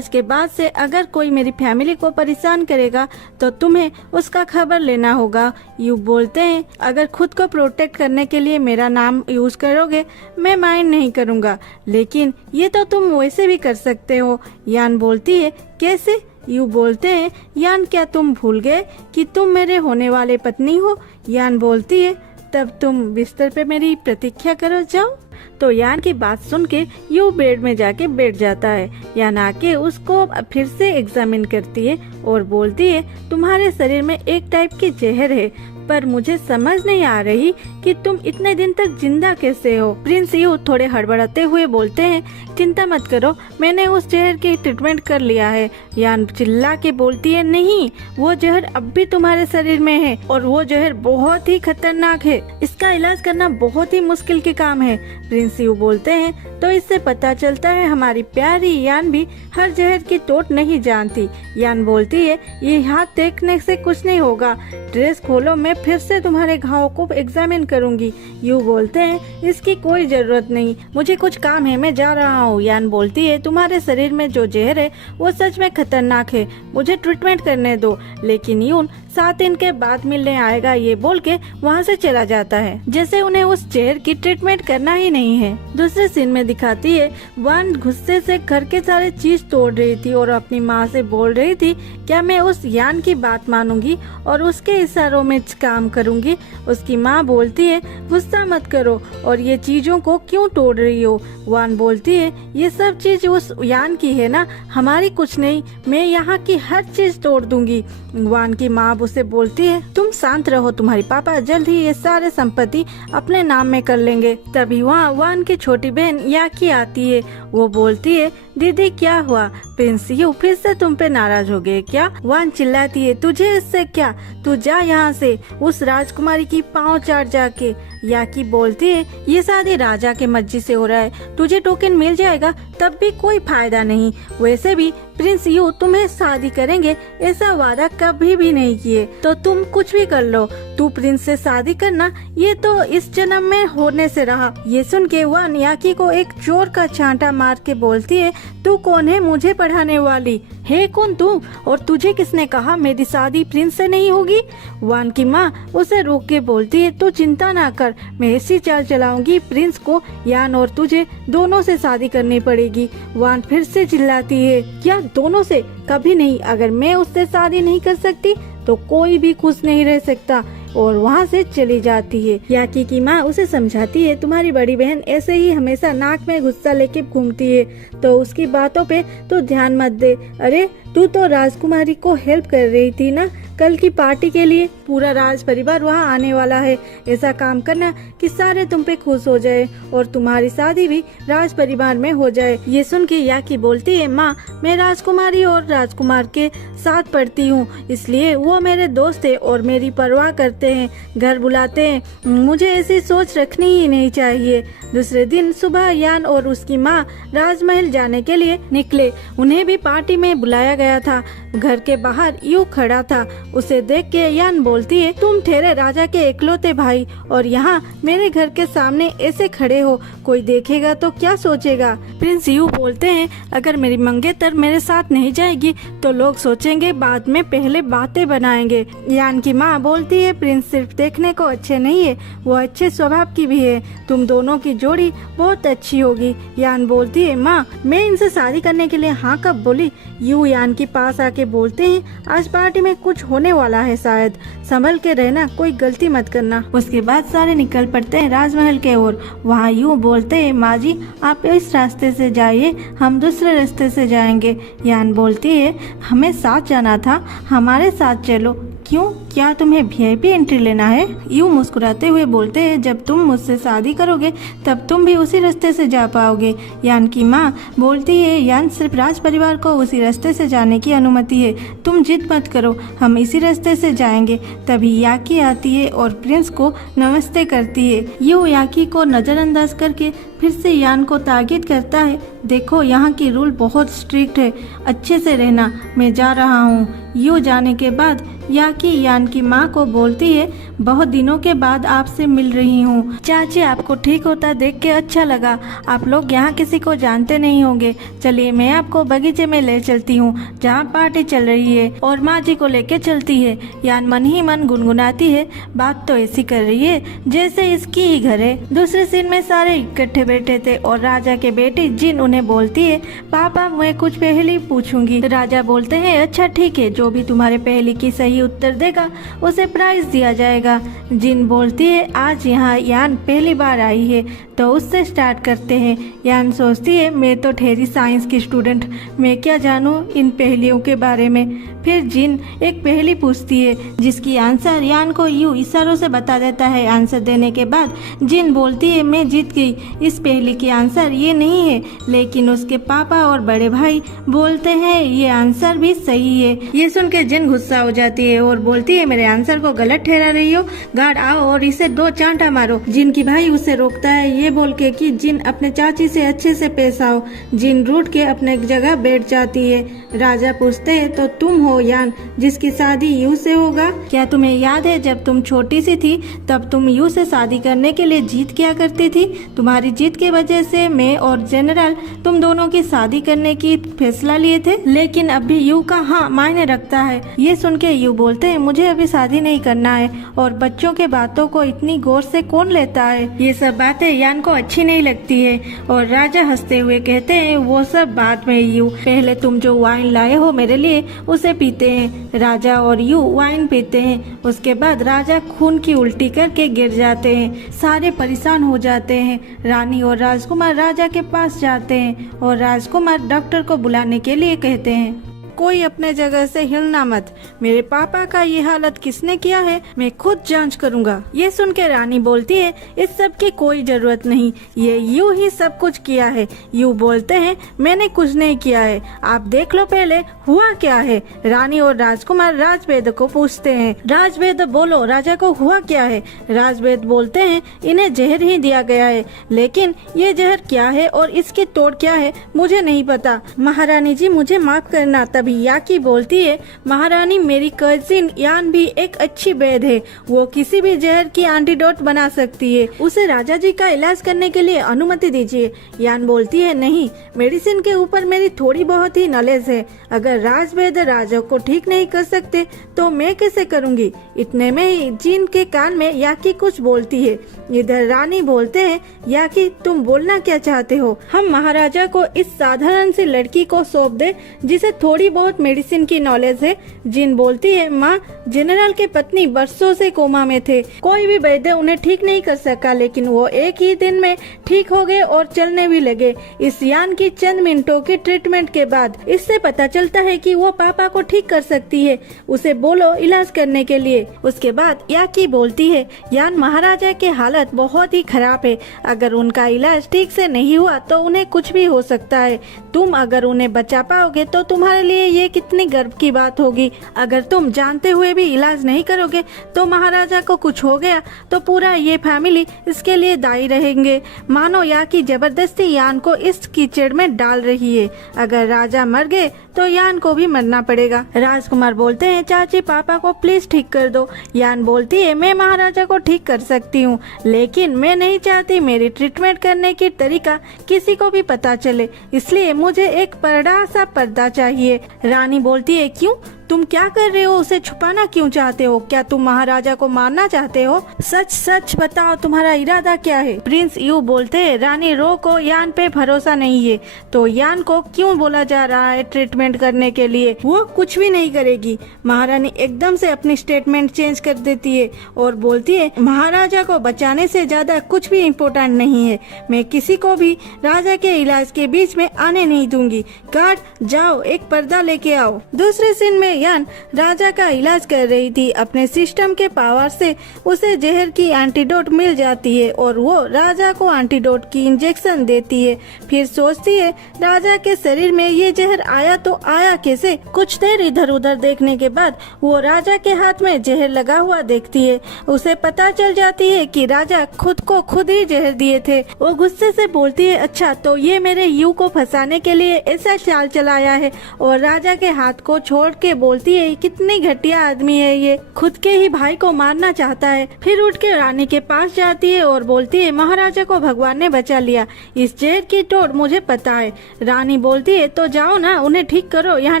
के बाद से अगर कोई मेरी फैमिली को परेशान करेगा तो तुम्हें उसका खबर लेना होगा। यू बोलते हैं, अगर खुद को प्रोटेक्ट करने के लिए मेरा नाम यूज करोगे मैं माइंड नहीं करूँगा, लेकिन ये तो तुम वैसे भी कर सकते हो। यान बोलती है, कैसे? यू बोलते हैं, यान क्या तुम भूल गए कि तुम मेरे होने वाले पत्नी हो? यान बोलती है, तब तुम बिस्तर पे मेरी प्रतीक्षा करो, जाओ। तो यान की बात सुन के यू बेड में जाके बैठ जाता है। यान आके उसको फिर से एग्जामिन करती है और बोलती है, तुम्हारे शरीर में एक टाइप की जहर है, पर मुझे समझ नहीं आ रही कि तुम इतने दिन तक जिंदा कैसे हो। प्रिंस यू थोड़े हड़बड़ाते हुए बोलते हैं, चिंता मत करो, मैंने उस जहर की ट्रीटमेंट कर लिया है। यान चिल्ला के बोलती है, नहीं, वो जहर अब भी तुम्हारे शरीर में है और वो जहर बहुत ही खतरनाक है, इसका इलाज करना बहुत ही मुश्किल के काम है। प्रिंस यू बोलते हैं, तो इससे पता चलता है हमारी प्यारी यान भी हर जहर की टोट नहीं जानती। यान बोलती है, ये हाथ देखने से कुछ नहीं होगा, ड्रेस खोलो, मैं फिर से तुम्हारे घाव को एग्जामिन करूंगी। यू बोलते हैं, इसकी कोई जरूरत नहीं, मुझे कुछ काम है, मैं जा रहा हूँ। यान बोलती है, तुम्हारे शरीर में जो जहर है वो सच में खतरनाक है, मुझे ट्रीटमेंट करने दो। लेकिन यून 7 दिन के बाद मिलने आएगा, ये बोल के वहाँ से चला जाता है, जैसे उन्हें उस जहर की ट्रीटमेंट करना ही नहीं है। दूसरे सीन में दिखाती है, वान गुस्से से घर के सारे चीज तोड़ रही थी और अपनी माँ से बोल रही थी, क्या मैं उस यान की बात मानूंगी और उसके इशारों में काम करूंगी? उसकी माँ बोलती है, गुस्सा मत करो और ये चीजों को क्यों तोड़ रही हो? वान बोलती है, ये सब चीज उस यान की है ना, हमारी कुछ नहीं, मैं यहाँ की हर चीज तोड़ दूंगी। वान की माँ उसे बोलती है, तुम शांत रहो, तुम्हारे पापा जल्द ही ये सारे संपत्ति अपने नाम में कर लेंगे। तभी वहाँ वान की छोटी बहन याकी आती है। वो बोलती है, दीदी क्या हुआ? प्रिंस यू फिर से तुम पे नाराज हो गए क्या? वान चिल्लाती है, तुझे इससे क्या, तू जा यहाँ से, उस राजकुमारी की पाँव चाट जाके। याकी बोलती है, ये शादी राजा के मर्जी से हो रहा है, तुझे टोकन मिल जाएगा तब भी कोई फायदा नहीं, वैसे भी प्रिंस यू तुम्हें शादी करेंगे ऐसा वादा कभी भी नहीं किए, तो तुम कुछ भी कर लो, तू प्रिंस से शादी करना ये तो इस जन्म में होने से रहा। ये सुन के वान याकी को एक जोर का चांटा मार के बोलती है, तू कौन है मुझे पढ़ाने वाली? है कौन तू? और तुझे किसने कहा मेरी शादी प्रिंस से नहीं होगी? वान की माँ उसे रोक के बोलती है, तू चिंता ना कर, मैं ऐसी चाल चलाऊंगी प्रिंस को यान और तुझे दोनों से शादी करनी पड़ेगी। वान फिर से चिल्लाती है, क्या दोनों से? कभी नहीं, अगर मैं उससे शादी नहीं कर सकती तो कोई भी खुश नहीं रह सकता, और वहाँ से चली जाती है। याकी की माँ उसे समझाती है, तुम्हारी बड़ी बहन ऐसे ही हमेशा नाक में गुस्सा लेके घूमती है, तो उसकी बातों पे तो ध्यान मत दे। अरे तू तो राजकुमारी को हेल्प कर रही थी ना, कल की पार्टी के लिए पूरा राज परिवार वहाँ आने वाला है। ऐसा काम करना कि सारे तुम पे खुश हो जाए और तुम्हारी शादी भी राज परिवार में हो जाए। ये सुन के याकी बोलती है, माँ मैं राजकुमारी और राजकुमार के साथ पढ़ती हूँ, इसलिए वो मेरे दोस्त है और मेरी परवाह करते हैं, घर बुलाते हैं। मुझे ऐसी सोच रखनी ही नहीं चाहिए। दूसरे दिन सुबह यान और उसकी माँ राजमहल जाने के लिए निकले। उन्हें भी पार्टी में बुलाया गया था। घर के बाहर यू खड़ा था। उसे देख के यान बोलती है, तुम ठहरे राजा के इकलौते भाई और यहाँ मेरे घर के सामने ऐसे खड़े हो, कोई देखेगा तो क्या सोचेगा। प्रिंस यू बोलते हैं, अगर मेरी मंगेतर मेरे साथ नहीं जाएगी तो लोग सोचेंगे बाद में पहले बातें बनाएंगे। यान की माँ बोलती है, प्रिंस सिर्फ देखने को अच्छे नहीं है, वो अच्छे स्वभाव की भी है। तुम दोनों की जोड़ी बहुत अच्छी होगी। यान बोलती है, माँ मैं इनसे शादी करने के लिए हाँ कब बोली। यू यान के पास आके बोलते हैं, आज पार्टी में कुछ होने वाला है, शायद संभल के रहना, कोई गलती मत करना। उसके बाद सारे निकल पड़ते हैं राजमहल के ओर। वहाँ यू बोलते हैं, माँ जी आप इस रास्ते से जाइए, हम दूसरे रास्ते से जाएंगे। यान बोलती है, हमें साथ जाना था, हमारे साथ चलो। क्यों, क्या तुम्हें वीआईपी एंट्री लेना है। यू मुस्कुराते हुए बोलते हैं, जब तुम मुझसे शादी करोगे तब तुम भी उसी रास्ते से जा पाओगे। यान की माँ बोलती है, यान सिर्फ राज परिवार को उसी रास्ते से जाने की अनुमति है, तुम जिद मत करो, हम इसी रास्ते से जाएंगे। तभी याकी आती है और प्रिंस को नमस्ते करती है। यू याकी को नजरअंदाज करके फिर से यान को ताकीद करता है, देखो यहाँ की रूल बहुत स्ट्रिक्ट है, अच्छे से रहना, मैं जा रहा हूँ। यू जाने के बाद याकी यान की माँ को बोलती है, बहुत दिनों के बाद आपसे मिल रही हूँ। चाची आपको ठीक होता देख के अच्छा लगा। आप लोग यहाँ किसी को जानते नहीं होंगे, चलिए मैं आपको बगीचे में ले चलती हूँ जहाँ पार्टी चल रही है, और माँ जी को लेके चलती है। यान मन ही मन गुनगुनाती है, बात तो ऐसी कर रही है जैसे इसकी ही घर है। दूसरे सीन में सारे इकट्ठे बैठे थे और राजा के बेटी जिन उन्हें बोलती है, पापा मैं कुछ पहेली पूछूंगी। राजा बोलते हैं, अच्छा ठीक है, जो भी तुम्हारे पहेली की सही उत्तर देगा उसे प्राइज दिया जाएगा। जिन बोलती है, आज यहाँ यान पहली बार आई है तो उससे स्टार्ट करते हैं। यान सोचती है, मैं तो ठहरी साइंस की स्टूडेंट, मैं क्या जानूँ इन पहेलियों के बारे में। फिर जिन एक पहेली पूछती है जिसकी आंसर यान को यूं इशारों से बता देता है। आंसर देने के बाद जिन बोलती है, मैं जीत गई, इस पहेली की आंसर ये नहीं है। लेकिन उसके पापा और बड़े भाई बोलते हैं ये आंसर भी सही है। ये सुन के जिन गुस्सा हो जाती है और बोलती है, मेरे आंसर को गलत ठहरा रही हो, गार्ड आओ और इसे 2 चांटा मारो। जिन की भाई उसे रोकता है ये बोल के कि जिन अपने चाची से अच्छे से पेश आओ। जिन रूठ के अपने जगह बैठ जाती है। राजा पूछते हैं, तो तुम हो यान जिसकी शादी यू से होगा। क्या तुम्हें याद है जब तुम छोटी सी थी तब तुम यू से शादी करने के लिए जीत किया करती थी। तुम्हारी जीत की वजह से मैं और जनरल तुम दोनों की शादी करने की फैसला लिए थे, लेकिन अभी यू का हाँ मायने रखता है। ये सुन के यू बोलते हैं, मुझे अभी शादी नहीं करना है और बच्चों के बातों को इतनी गौर से कौन लेता है। ये सब बातें यान को अच्छी नहीं लगती है और राजा हंसते हुए कहते हैं, वो सब बाद में यू, पहले तुम जो वाइन लाए हो मेरे लिए उसे पीते हैं। राजा और यू वाइन पीते हैं। उसके बाद राजा खून की उल्टी करके गिर जाते हैं। सारे परेशान हो जाते हैं। रानी और राजकुमार राजा के पास जाते हैं और राजकुमार डॉक्टर को बुलाने के लिए कहते हैं, कोई अपने जगह से हिलना मत, मेरे पापा का ये हालत किसने किया है मैं खुद जांच करूंगा। ये सुन के रानी बोलती है, इस सब की कोई जरूरत नहीं, ये यू ही सब कुछ किया है। यू बोलते हैं, मैंने कुछ नहीं किया है, आप देख लो पहले हुआ क्या है। रानी और राजकुमार राजवेद को पूछते हैं, राजवेद बोलो राजा को हुआ क्या है। राजवेद बोलते हैं, इन्हें जहर ही दिया गया है, लेकिन ये जहर क्या है और इसकी तोड़ क्या है मुझे नहीं पता। महारानी जी मुझे माफ करना। तभी याकी बोलती है, महारानी मेरी कजिन यान भी एक अच्छी वैद्य है, वो किसी भी जहर की एंटीडोट बना सकती है, उसे राजा जी का इलाज करने के लिए अनुमति दीजिए। यान बोलती है, नहीं, मेडिसिन के ऊपर मेरी थोड़ी बहुत ही नॉलेज है, अगर राजवैद्य राजा को ठीक नहीं कर सकते तो मैं कैसे करूंगी। इतने में ही जिन के कान में याकी कुछ बोलती है। इधर रानी बोलते हैं, याकी तुम बोलना क्या चाहते हो। हम महाराजा को इस साधारण सी लड़की को सौंप दे जिसे थोड़ी बहुत मेडिसिन की नॉलेज है। जिन बोलती है, माँ जनरल के पत्नी बरसों से कोमा में थे, कोई भी वैद्य उन्हें ठीक नहीं कर सका, लेकिन वो एक ही दिन में ठीक हो गए और चलने भी लगे। इस यान की चंद मिनटों की ट्रीटमेंट के बाद इससे पता चलता है कि वो पापा को ठीक कर सकती है, उसे बोलो इलाज करने के लिए। उसके बाद याकी बोलती है, यान महाराजा की हालत बहुत ही खराब है, अगर उनका इलाज ठीक से नहीं हुआ तो उन्हें कुछ भी हो सकता है। तुम अगर उन्हें बचा पाओगे तो तुम्हारे लिए ये कितनी गर्व की बात होगी। अगर तुम जानते हुए भी इलाज नहीं करोगे तो महाराजा को कुछ हो गया तो पूरा ये फैमिली इसके लिए दायी रहेंगे। मानो याकी जबरदस्ती यान को इस कीचड़ में डाल रही है। अगर राजा मर गए तो यान को भी मरना पड़ेगा। राजकुमार बोलते हैं, चाची पापा को प्लीज ठीक कर दो। यान बोलती है, मैं महाराजा को ठीक कर सकती हूँ, लेकिन मैं नहीं चाहती मेरी ट्रीटमेंट करने की तरीका किसी को भी पता चले, इसलिए मुझे एक बड़ा सा पर्दा चाहिए। रानी बोलती है, क्यों, तुम क्या कर रहे हो, उसे छुपाना क्यों चाहते हो? क्या तुम महाराजा को मारना चाहते हो? सच सच बताओ, तुम्हारा इरादा क्या है? प्रिंस यू बोलते हैं, रानी रो को यान पे भरोसा नहीं है, तो यान को क्यों बोला जा रहा है ट्रीटमेंट करने के लिए? वो कुछ भी नहीं करेगी। महारानी एकदम से अपनी स्टेटमेंट चेंज कर देती है और बोलती है, महाराजा को बचाने से ज्यादा कुछ भी इम्पोर्टेंट नहीं है। मैं किसी को भी राजा के इलाज के बीच में आने नहीं दूंगी। गार्ड, जाओ एक पर्दा लेके आओ। दूसरे सीन में यान राजा का इलाज कर रही थी। अपने सिस्टम के पावर से उसे जहर की एंटीडोट मिल जाती है और वो राजा को एंटीडोट की इंजेक्शन देती है। फिर सोचती है, राजा के शरीर में ये जहर आया तो आया कैसे? कुछ देर इधर उधर देखने के बाद वो राजा के हाथ में जहर लगा हुआ देखती है। उसे पता चल जाती है कि राजा खुद को खुद ही जहर दिए थे। वो गुस्से से बोलती है, अच्छा तो ये मेरे यू को फंसाने के लिए ऐसा चाल चलाया है, और राजा के हाथ को छोड़ के बोलती है, कितनी घटिया आदमी है ये, खुद के ही भाई को मारना चाहता है। फिर उठ के रानी के पास जाती है और बोलती है, महाराजा को भगवान ने बचा लिया, इस जहर की तोड़ मुझे पता है। रानी बोलती है, तो जाओ ना उन्हें ठीक करो, यहाँ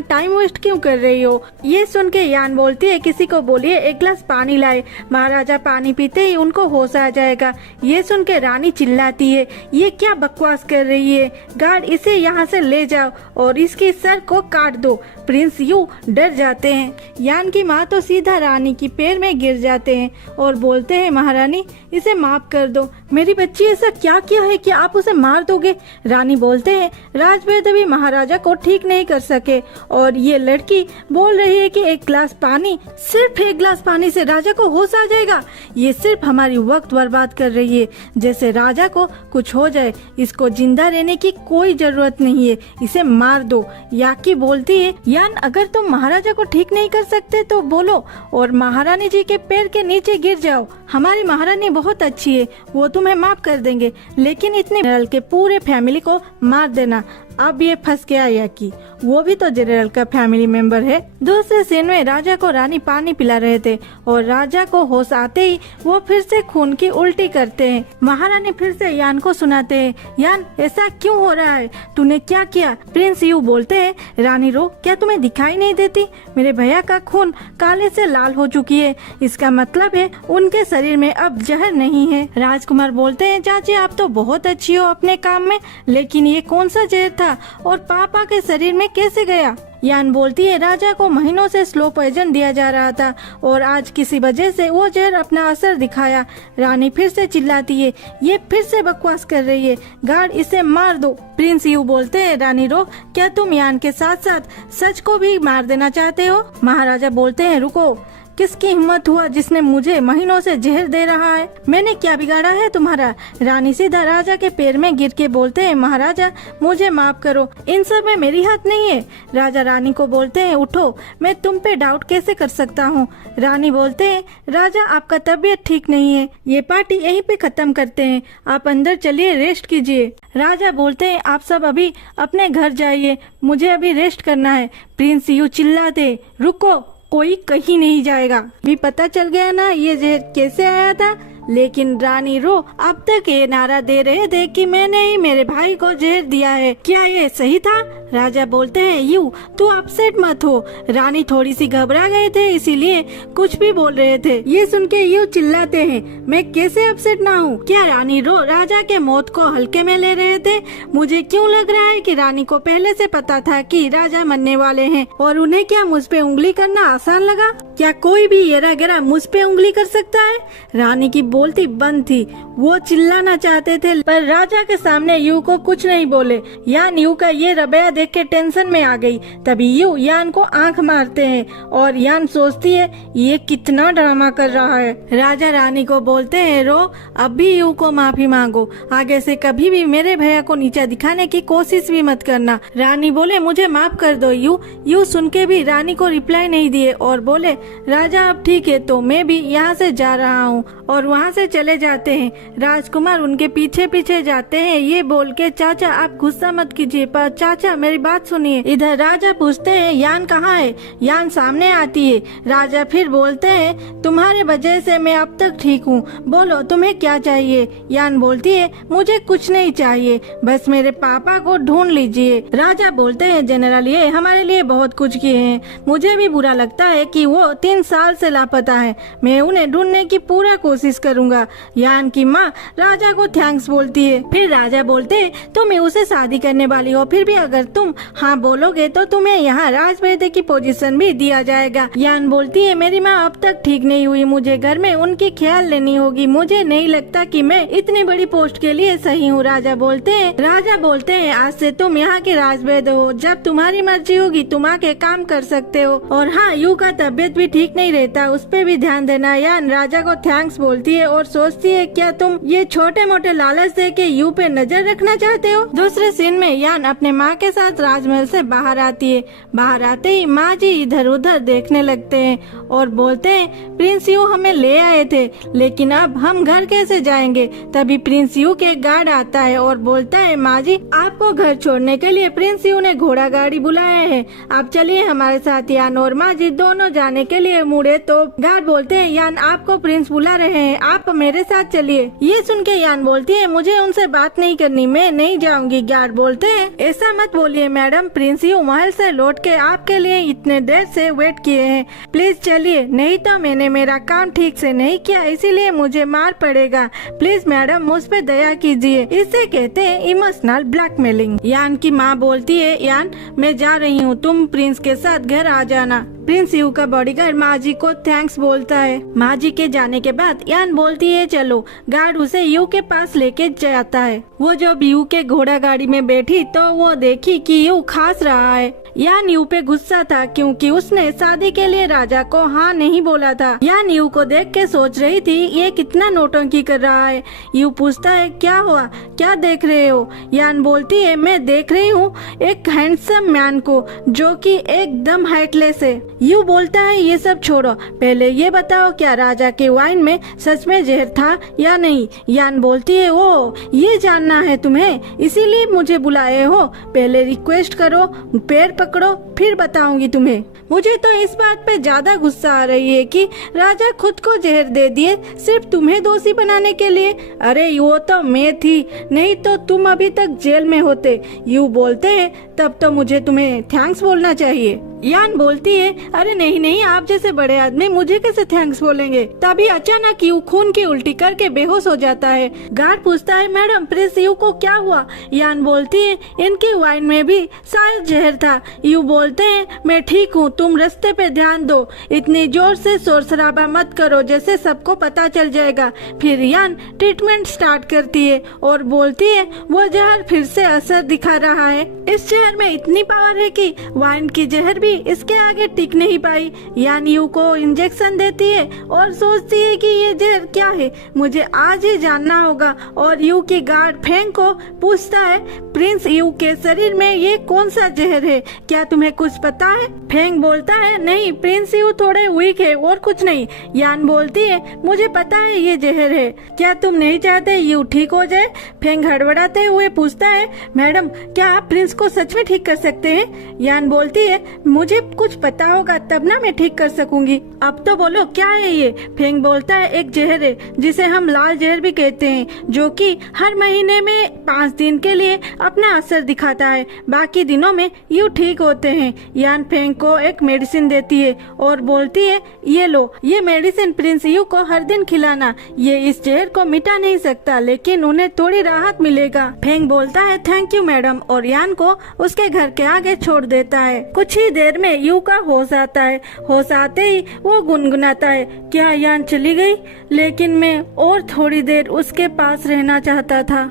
टाइम वेस्ट क्यों कर रही हो? ये सुन के यान बोलती है, किसी को बोलिए एक गिलास पानी लाए, महाराजा पानी पीते ही उनको होश आ जाएगा। ये सुन के रानी चिल्लाती है, ये क्या बकवास कर रही है? गार्ड, इसे यहाँ से ले जाओ और इसकी सर को काट दो। प्रिंस यू डर जाते हैं। यान की माँ तो सीधा रानी की पैर में गिर जाते हैं और बोलते हैं, महारानी इसे माफ कर दो, मेरी बच्ची ऐसा क्या किया है कि आप उसे मार दोगे? रानी बोलते हैं, राजवैद्य भी महाराजा को ठीक नहीं कर सके और ये लड़की बोल रही है कि एक गिलास पानी, सिर्फ एक गिलास पानी से राजा को होश आ जाएगा। ये सिर्फ हमारी वक्त बर्बाद कर रही है, जैसे राजा को कुछ हो जाए। इसको जिंदा रहने की कोई जरूरत नहीं है, इसे मार दो। याकी बोलती है, यान अगर तुम महाराजा को ठीक नहीं कर सकते तो बोलो और महारानी जी के पैर के नीचे गिर जाओ। हमारी महारानी बहुत अच्छी है, वो तुम्हें माफ कर देंगे, लेकिन इतने जनरल के पूरे फैमिली को मार देना। अब ये फंस गया याकी, वो भी तो जनरल का फैमिली मेंबर है। दूसरे सीन में राजा को रानी पानी पिला रहे थे और राजा को होश आते ही वो फिर से खून की उल्टी करते हैं। महारानी फिर से यान को सुनाते हैं, यान ऐसा क्यों हो रहा है, तूने क्या किया? प्रिंस यू बोलते हैं, रानी रो, क्या तुम्हें दिखाई नहीं देती? मेरे भैया का खून काले से लाल हो चुकी है, इसका मतलब है उनके शरीर में अब जहर नहीं है। राजकुमार बोलते हैं, चाची आप तो बहुत अच्छी हो अपने काम में, लेकिन ये कौन सा जहर था और पापा के शरीर में कैसे गया? यान बोलती है, राजा को महीनों से स्लो पॉइजन दिया जा रहा था और आज किसी वजह से वो जहर अपना असर दिखाया। रानी फिर से चिल्लाती है, ये फिर से बकवास कर रही है, गार्ड इसे मार दो। प्रिंस यू बोलते हैं, रानी रो, क्या तुम यान के साथ साथ सच को भी मार देना चाहते हो? महाराजा बोलते हैं, रुको, किसकी हिम्मत हुआ जिसने मुझे महीनों से जहर दे रहा है? मैंने क्या बिगाड़ा है तुम्हारा? रानी सीधा राजा के पैर में गिर के बोलते हैं, महाराजा मुझे माफ करो, इन सब में मेरी हाथ नहीं है। राजा रानी को बोलते हैं, उठो, मैं तुम पे डाउट कैसे कर सकता हूँ? रानी बोलते हैं, राजा आपका तबीयत ठीक नहीं है, ये पार्टी यहीं पे खत्म करते हैं, आप अंदर चलिए रेस्ट कीजिए। राजा बोलते हैं, आप सब अभी अपने घर जाइए, मुझे अभी रेस्ट करना है। प्रिंस यू चिल्लाते, रुको, कोई कहीं नहीं जाएगा। भी पता चल गया ना ये जहर कैसे आया था? लेकिन रानी रो अब तक ये नारा दे रहे थे कि मैंने ही मेरे भाई को जहर दिया है, क्या ये सही था? राजा बोलते हैं यू तू अपसेट मत हो। रानी थोड़ी सी घबरा गए थे इसीलिए कुछ भी बोल रहे थे। ये सुन के यू चिल्लाते हैं मैं कैसे अपसेट ना हूँ? क्या रानी रो राजा के मौत को हल्के में ले रहे थे? मुझे क्यों लग रहा है कि रानी को पहले से पता था कि राजा मरने वाले हैं और उन्हें क्या मुझ पे उंगली करना आसान लगा? क्या कोई भी येरा गेरा मुझ पे उंगली कर सकता है? रानी की बोलती बंद थी। वो चिल्लाना चाहते थे पर राजा के सामने यू को कुछ नहीं बोले। यान यू का ये रवैया देख के टेंशन में आ गई। तभी यू यान को आंख मारते हैं और यान सोचती है ये कितना ड्रामा कर रहा है। राजा रानी को बोलते हैं रो अब भी यू को माफी मांगो, आगे से कभी भी मेरे भैया को नीचा दिखाने की कोशिश भी मत करना। रानी बोले मुझे माफ कर दो यू। यू सुन के भी रानी को रिप्लाई नहीं दिए और बोले राजा अब ठीक है तो मैं भी यहाँ से जा रहा हूँ, और वहाँ से चले जाते हैं। राजकुमार उनके पीछे पीछे जाते हैं ये बोल के चाचा आप गुस्सा मत कीजिए पर चाचा मेरी बात सुनिए। इधर राजा पूछते हैं यान कहाँ है? यान सामने आती है। राजा फिर बोलते हैं तुम्हारे वजह से मैं अब तक ठीक हूँ, बोलो तुम्हें क्या चाहिए? यान बोलती है मुझे कुछ नहीं चाहिए, बस मेरे पापा को ढूंढ लीजिए। राजा बोलते हैं जनरल ये हमारे लिए बहुत कुछ किए हैं, मुझे भी बुरा लगता है कि वो 3 साल से लापता है, मैं उन्हें ढूंढने की पूरा कोशिश करूंगा। यान की माँ राजा को थैंक्स बोलती है। फिर राजा बोलते हैं तुम उसे शादी करने वाली हो, फिर भी अगर तुम हाँ बोलोगे तो तुम्हें यहाँ राजवेदे की पोजीशन भी दिया जाएगा। यान बोलती है मेरी माँ अब तक ठीक नहीं हुई, मुझे घर में उनकी ख्याल लेनी होगी, मुझे नहीं लगता कि मैं इतनी बड़ी पोस्ट के लिए सही हूँ। राजा बोलते हैं आज से तुम यहाँ के राजवेद हो, जब तुम्हारी मर्जी होगी तुम आके काम कर सकते हो। और हाँ यू का तबियत भी ठीक नहीं रहता, उस पे भी ध्यान देना। यान राजा को थैंक्स बोलती है और सोचती है क्या तुम ये छोटे मोटे लालच दे के यू पे नजर रखना चाहते हो? दूसरे सीन में यान अपने माँ के साथ राजमहल से बाहर आती है। बाहर आते ही माँ जी इधर उधर देखने लगते हैं और बोलते हैं प्रिंस यू हमें ले आए थे, लेकिन अब हम घर कैसे जाएंगे? तभी प्रिंस यू के गार्ड आता है और बोलता है माँ जी आपको घर छोड़ने के लिए प्रिंस यू ने घोड़ा गाड़ी बुलाया है, आप चलिए हमारे साथ। यान और माँ जी दोनों जाने के लिए मुड़े तो गार्ड बोलते हैं यान आपको प्रिंस बुला रहे हैं, आप मेरे साथ चलिए। ये सुन के यान बोलती है मुझे उनसे बात नहीं करनी, मैं नहीं जाऊंगी। गार्ड बोलते हैं ऐसा मत बोलिए मैडम, प्रिंस यू महल से लौट के आपके लिए इतने देर से वेट किए हैं, प्लीज चलिए, नहीं तो मैंने मेरा काम ठीक से नहीं किया इसीलिए मुझे मार पड़ेगा, प्लीज मैडम मुझ पे दया कीजिए। इसे कहते हैं इमोशनल ब्लैकमेलिंग। यान की माँ बोलती है यान मैं जा रही हूँ, तुम प्रिंस के साथ घर आ जाना। प्रिंस यू का बॉडीगार्ड माँ जी को थैंक्स बोलता है। माँ जी के जाने के बाद यान बोलती है चलो। गार्ड उसे यू के पास लेके जाता है। वो जब यू के घोड़ा गाड़ी में बैठी तो वो देखी कि यू खास रहा है। यान यू पे गुस्सा था क्योंकि उसने शादी के लिए राजा को हाँ नहीं बोला था। यान यू को देख के सोच रही थी ये कितना नौटंकी कर रहा है। यू पूछता है क्या हुआ, क्या देख रहे हो? यान बोलती है मैं देख रही हूँ एक हैंडसम मैन को जो कि एकदम हाइटलेस है। यू बोलता है ये सब छोड़ो, पहले ये बताओ क्या राजा के वाइन में सच में जहर था या नहीं? यान बोलती है ओ ये जानना है तुम्हें, इसीलिए मुझे बुलाए हो, पहले रिक्वेस्ट करो, पैर पकड़ो, फिर बताऊंगी तुम्हें। मुझे तो इस बात पे ज्यादा गुस्सा आ रही है कि राजा खुद को जहर दे दिए सिर्फ तुम्हें दोषी बनाने के लिए। अरे वो तो मैं थी, नहीं तो तुम अभी तक जेल में होते। यू बोलते हैं तब तो मुझे तुम्हें थैंक्स बोलना चाहिए। यान बोलती है अरे नहीं नहीं, आप जैसे बड़े आदमी मुझे कैसे थैंक्स बोलेंगे? तभी अचानक यू खून की उल्टी करके बेहोश हो जाता है। गार्ड पूछता है मैडम प्रिंस यू को क्या हुआ? यान बोलती है इनकी वाइन में भी शायद जहर था। यू बोलते हैं मैं ठीक हूँ, तुम रास्ते पे ध्यान दो, इतनी जोर से शोर शराबा मत करो जैसे सबको पता चल जाएगा। फिर यान ट्रीटमेंट स्टार्ट करती है और बोलती है वो जहर फिर से असर दिखा रहा है। इस जहर में इतनी पावर है कि वाइन की जहर भी इसके आगे टिक नहीं पाई। यान यू को इंजेक्शन देती है और सोचती है कि ये जहर क्या है, मुझे आज ही जानना होगा। और यू की गार्ड फेंग को पूछता है प्रिंस यू के शरीर में ये कौन सा जहर है, क्या तुम्हें कुछ पता है? फेंग बोलता है नहीं, प्रिंस यू थोड़े वीक है और कुछ नहीं। यान बोलती है मुझे पता है ये जहर है, क्या तुम नहीं चाहते यू ठीक हो जाए? फेंग हड़बड़ाते हुए पूछता है मैडम क्या आप प्रिंस को सच में ठीक कर सकते हैं? यान बोलती है मुझे कुछ पता होगा तब ना मैं ठीक कर सकूंगी, अब तो बोलो क्या है ये? फेंग बोलता है एक जहर है जिसे हम लाल जहर भी कहते हैं, जो कि हर महीने में 5 दिन के लिए अपना असर दिखाता है, बाकी दिनों में यू ठीक होते हैं। यान फेंग को एक मेडिसिन देती है और बोलती है ये लो, ये मेडिसिन प्रिंस यू को हर दिन खिलाना, ये इस जहर को मिटा नहीं सकता लेकिन उन्हें थोड़ी राहत मिलेगा। फेंग बोलता है थैंक यू मैडम और यान को उसके घर के आगे छोड़ देता है। कुछ ही देर में यू का होश आता है, होश आते ही वो गुनगुनाता है क्या यान चली गई, लेकिन मैं और थोड़ी देर उसके पास रहना चाहता था।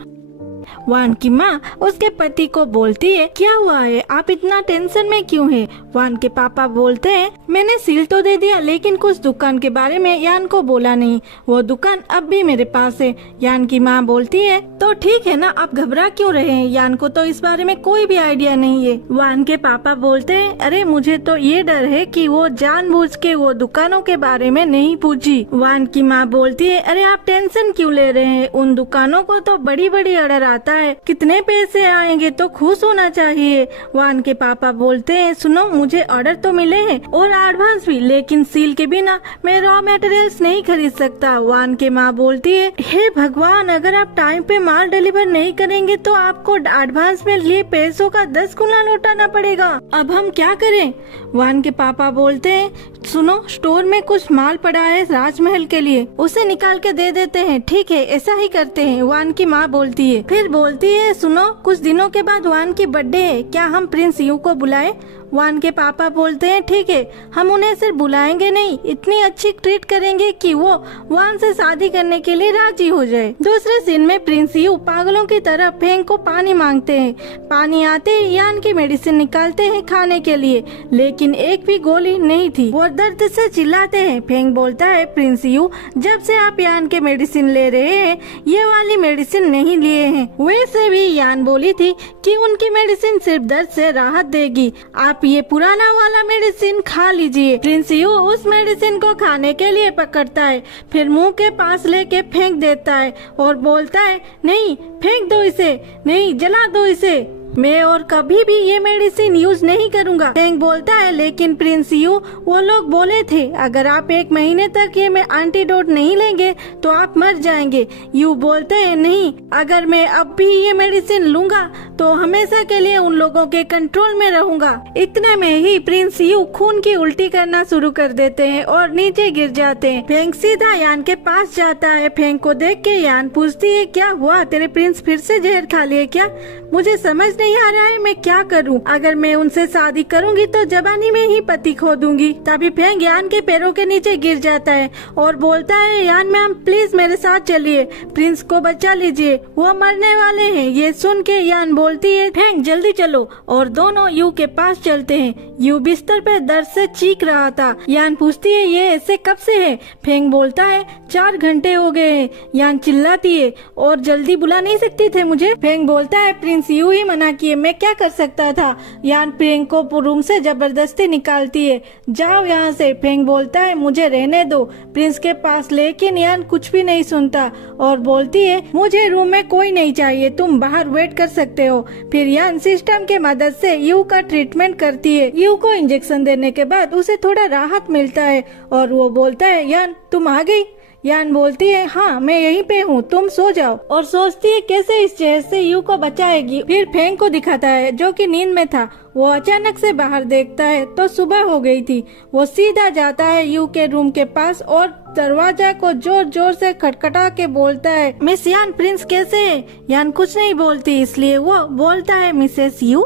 वान की माँ उसके पति को बोलती है क्या हुआ है, आप इतना टेंशन में क्यों हैं? वान के पापा बोलते हैं मैंने सील तो दे दिया लेकिन कुछ दुकान के बारे में यान को बोला नहीं, वो दुकान अब भी मेरे पास है। यान की माँ बोलती है तो ठीक है ना, आप घबरा क्यों रहे हैं, यान को तो इस बारे में कोई भी आइडिया नहीं है। वान के पापा बोलते हैं अरे मुझे तो ये डर है कि वो जानबूझ के वो दुकानों के बारे में नहीं पूछी। वान की माँ बोलती है अरे आप टेंशन क्यों ले रहे हैं, उन दुकानों को तो बड़ी बड़ी ऑर्डर आता है, कितने पैसे आएंगे तो खुश होना चाहिए। वान के पापा बोलते हैं सुनो मुझे ऑर्डर तो मिले हैं और एडवांस भी, लेकिन सील के बिना मैं रॉ मटेरियल्स नहीं खरीद सकता। वान के माँ बोलती है हे भगवान, अगर आप टाइम पे माल डिलीवर नहीं करेंगे तो आपको एडवांस में लिए पैसों का 10 गुना लौटाना पड़ेगा, अब हम क्या करें? वान के पापा बोलते हैं सुनो स्टोर में कुछ माल पड़ा है राजमहल के लिए, उसे निकाल के दे देते हैं। ठीक है ऐसा ही करते हैं, वान की माँ बोलती है। फिर बोलती है सुनो कुछ दिनों के बाद वान की बर्थडे है, क्या हम प्रिंस यू को बुलाएं? वान के पापा बोलते हैं ठीक है, हम उन्हें सिर्फ बुलाएंगे नहीं, इतनी अच्छी ट्रीट करेंगे कि वो वान से शादी करने के लिए राजी हो जाए। दूसरे सीन में प्रिंस यू पागलों की तरह फेंग को पानी मांगते हैं, पानी आते ही यान की मेडिसिन निकालते हैं खाने के लिए, लेकिन एक भी गोली नहीं थी। वो दर्द से चिल्लाते हैं। फेंग बोलता है प्रिंस यू जब से आप यान के मेडिसिन ले रहे हैं ये वाली मेडिसिन नहीं लिए हैं, वैसे भी यान बोली थी कि उनकी मेडिसिन सिर्फ दर्द से राहत देगी, आप ये पुराना वाला मेडिसिन खा लीजिए। प्रिंस यू उस मेडिसिन को खाने के लिए पकड़ता है, फिर मुंह के पास लेके फेंक देता है और बोलता है नहीं फेंक दो इसे, नहीं जला दो इसे, मैं और कभी भी ये मेडिसिन यूज नहीं करूंगा। फेंग बोलता है लेकिन प्रिंस यू वो लोग बोले थे अगर आप 1 महीने तक ये में एंटीडोट नहीं लेंगे तो आप मर जाएंगे। यू बोलते हैं नहीं, अगर मैं अब भी ये मेडिसिन लूंगा तो हमेशा के लिए उन लोगों के कंट्रोल में रहूंगा। इतने में ही प्रिंस यू खून की उल्टी करना शुरू कर देते हैं और नीचे गिर जाते हैं। फेंग सीधा यान के पास जाता है। फेंग को देख के यान पूछती है क्या हुआ, तेरे प्रिंस फिर से जहर खा लिए क्या? मुझे समझ नहीं आ रहा है मैं क्या करूं, अगर मैं उनसे शादी करूंगी तो जवानी में ही पति खो दूंगी। तभी फेंग यान के पैरों के नीचे गिर जाता है और बोलता है यान मैम प्लीज मेरे साथ चलिए, प्रिंस को बचा लीजिए, वो मरने वाले हैं। ये सुन के यान बोलती है फेंग जल्दी चलो, और दोनों यू के पास चलते हैं। यू बिस्तर पे दर्द से चीख रहा था। यान पूछती है ये ऐसे कब से है? फेंग बोलता है 4 घंटे हो गए हैं। यान चिल्लाती है और जल्दी बुला नहीं सकती थे मुझे? फेंग बोलता है प्रिंस यू ही मना किए, मैं क्या कर सकता था? यान फेंग को रूम से जबरदस्ती निकालती है, जाओ यहाँ से। फेंग बोलता है मुझे रहने दो प्रिंस के पास, लेकिन यान कुछ भी नहीं सुनता और बोलती है मुझे रूम में कोई नहीं चाहिए, तुम बाहर वेट कर सकते हो। फिर यान सिस्टम के मदद से यू का ट्रीटमेंट करती है। यू को इंजेक्शन देने के बाद उसे थोड़ा राहत मिलता है और वो बोलता है यान तुम आ गई? यान बोलती है हाँ मैं यहीं पे हूँ, तुम सो जाओ, और सोचती है कैसे इस जहर से यू को बचाएगी। फिर फेंग को दिखाता है जो कि नींद में था। वो अचानक से बाहर देखता है तो सुबह हो गई थी। वो सीधा जाता है यू के रूम के पास और दरवाजा को जोर जोर से खटखटा के बोलता है मिस यान प्रिंस कैसे है? यान कुछ नहीं बोलती, इसलिए वो बोलता है मिसेस यू,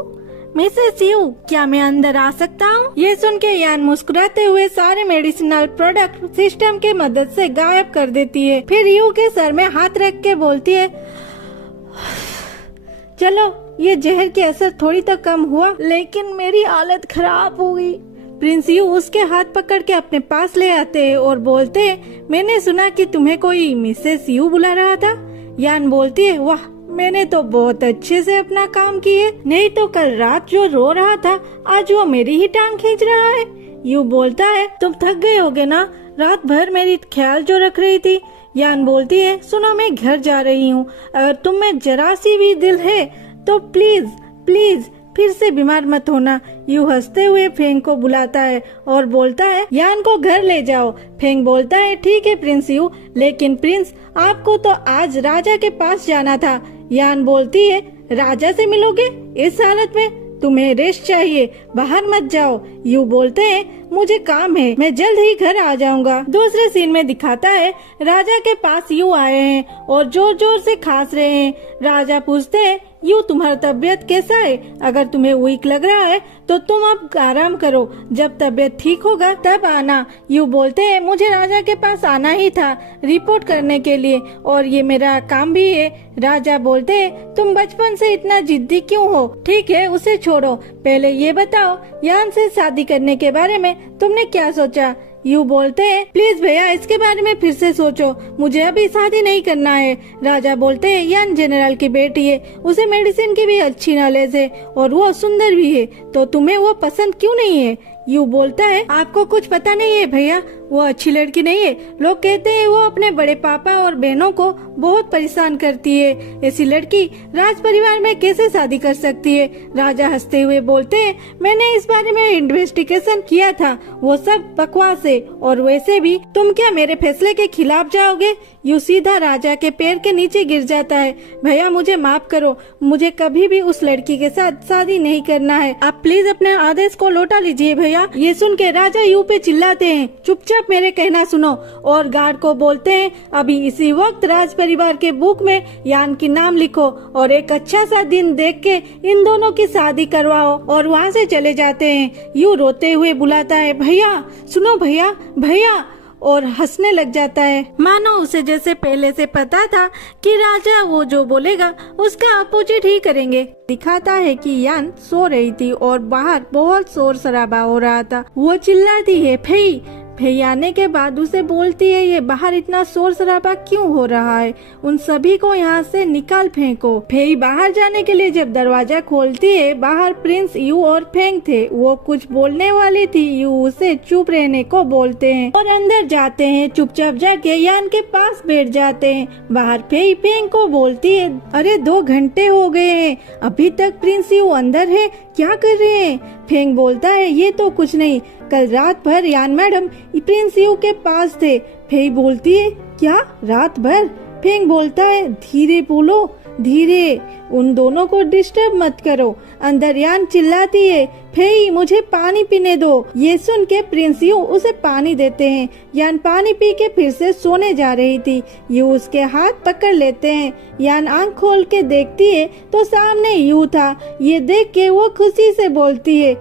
मिसेस यू क्या मैं अंदर आ सकता हूँ? ये सुन के यान मुस्कुराते हुए सारे मेडिसिनल प्रोडक्ट सिस्टम के मदद से गायब कर देती है। फिर यू के सर में हाथ रख के बोलती है चलो ये जहर के असर थोड़ी तो कम हुआ, लेकिन मेरी हालत खराब हो गई। प्रिंस यू उसके हाथ पकड़ के अपने पास ले आते हैं और बोलते हैं मैंने सुना कि तुम्हें कोई मिसेस यू बुला रहा था। यान बोलती है वाह मैंने तो बहुत अच्छे से अपना काम किए, नहीं तो कल रात जो रो रहा था आज वो मेरी ही टांग खींच रहा है। यू बोलता है तुम थक गए होगे ना, रात भर मेरी ख्याल जो रख रही थी। यान बोलती है सुनो मैं घर जा रही हूँ, अगर तुम में जरा सी भी दिल है तो प्लीज प्लीज फिर से बीमार मत होना। यू हंसते हुए फेंग को बुलाता है और बोलता है यान को घर ले जाओ। फेंग बोलता है ठीक है प्रिंस यू, लेकिन प्रिंस आपको तो आज राजा के पास जाना था। यान बोलती है राजा से मिलोगे इस हालत में, तुम्हें रेस्ट चाहिए, बाहर मत जाओ। यू बोलते हैं मुझे काम है, मैं जल्द ही घर आ जाऊंगा। दूसरे सीन में दिखाता है राजा के पास यू आए हैं और जोर जोर से खांस रहे हैं। राजा पूछते हैं यू तुम्हारा तबीयत कैसा है, अगर तुम्हें वीक लग रहा है तो तुम अब आराम करो, जब तबीयत ठीक होगा तब आना। यू बोलते हैं मुझे राजा के पास आना ही था रिपोर्ट करने के लिए और ये मेरा काम भी है। राजा बोलते हैं तुम बचपन से इतना जिद्दी क्यों हो, ठीक है उसे छोड़ो, पहले ये बताओ यान से शादी करने के बारे में तुमने क्या सोचा। यू बोलते हैं प्लीज भैया इसके बारे में फिर से सोचो, मुझे अभी शादी नहीं करना है। राजा बोलते हैं यान जनरल की बेटी है, उसे मेडिसिन की भी अच्छी नॉलेज है और वो सुंदर भी है, तो तुम्हें वो पसंद क्यों नहीं है। यू बोलता है आपको कुछ पता नहीं है भैया, वो अच्छी लड़की नहीं है, लोग कहते हैं वो अपने बड़े पापा और बहनों को बहुत परेशान करती है, ऐसी लड़की राज परिवार में कैसे शादी कर सकती है। राजा हंसते हुए बोलते हैं मैंने इस बारे में इन्वेस्टिगेशन किया था, वो सब बकवास है, और वैसे भी तुम क्या मेरे फैसले के खिलाफ जाओगे। यू सीधा राजा के पैर के नीचे गिर जाता है, भैया मुझे माफ करो, मुझे कभी भी उस लड़की के साथ शादी नहीं करना है, आप प्लीज अपने आदेश को लौटा लीजिए भैया। ये सुन के राजा यू पे चिल्लाते हैं चुपचाप मेरे कहना सुनो, और गार्ड को बोलते हैं अभी इसी वक्त राज परिवार के बुक में यान की नाम लिखो और एक अच्छा सा दिन देख के इन दोनों की शादी करवाओ, और वहाँ से चले जाते हैं। यू रोते हुए बुलाता है भैया सुनो भैया भैया, और हंसने लग जाता है, मानो उसे जैसे पहले से पता था कि राजा वो जो बोलेगा उसका अपोजिट ही करेंगे। दिखाता है कि यान सो रही थी और बाहर बहुत शोर शराबा हो रहा था। वो चिल्लाती है फेई। फेई आने के बाद उसे बोलती है ये बाहर इतना शोर शराबा क्यों हो रहा है, उन सभी को यहाँ से निकाल फेंको। फेई बाहर जाने के लिए जब दरवाजा खोलती है बाहर प्रिंस यू और फेंग थे, वो कुछ बोलने वाली थी, यू उसे चुप रहने को बोलते हैं और अंदर जाते हैं। चुपचाप जाके यान के पास बैठ जाते हैं। बाहर फेई फेंग को बोलती है अरे 2 घंटे हो गए हैं, अभी तक प्रिंस यू अंदर है, क्या कर रहे हैं। फेंग बोलता है ये तो कुछ नहीं, कल रात भर यान मैडम प्रिंस यू के पास थे। फेई बोलती है क्या रात भर। फेंग बोलता है धीरे बोलो धीरे, उन दोनों को डिस्टर्ब मत करो। अंदर यान चिल्लाती है फेई मुझे पानी पीने दो। ये सुन के प्रिंस यू उसे पानी देते हैं। यान पानी पी के फिर से सोने जा रही थी, यू उसके हाथ पकड़ लेते हैं। यान आंख खोल के देखती है तो सामने यू था। ये देख के वो खुशी से बोलती है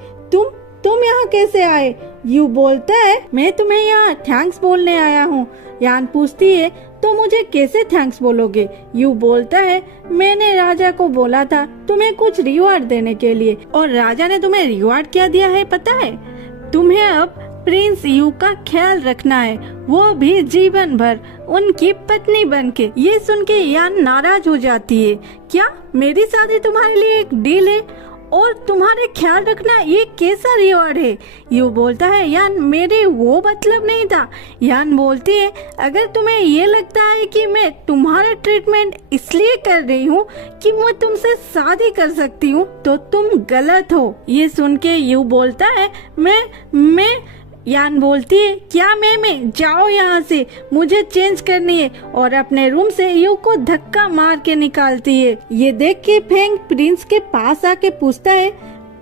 तुम यहाँ कैसे आए। यू बोलता है मैं तुम्हें यहाँ थैंक्स बोलने आया हूँ। यान पूछती है तो मुझे कैसे थैंक्स बोलोगे। यू बोलता है मैंने राजा को बोला था तुम्हें कुछ रिवार्ड देने के लिए, और राजा ने तुम्हें रिवार्ड क्या दिया है पता है, तुम्हें अब प्रिंस यू का ख्याल रखना है, वो भी जीवन भर उनकी पत्नी बनके। ये सुन के यान नाराज हो जाती है, क्या मेरी शादी तुम्हारे लिए एक डील है और तुम्हारे ख्याल रखना ये कैसा रिवार्ड है। यू बोलता है यान मेरे वो मतलब नहीं था। यान बोलती है अगर तुम्हें ये लगता है कि मैं तुम्हारा ट्रीटमेंट इसलिए कर रही हूँ कि मैं तुमसे शादी कर सकती हूँ तो तुम गलत हो। ये सुन के यू बोलता है मैं यान बोलती है क्या मैं जाओ यहाँ से, मुझे चेंज करनी है, और अपने रूम से यू को धक्का मार के निकालती है। ये देख के फेंग प्रिंस के पास आके पूछता है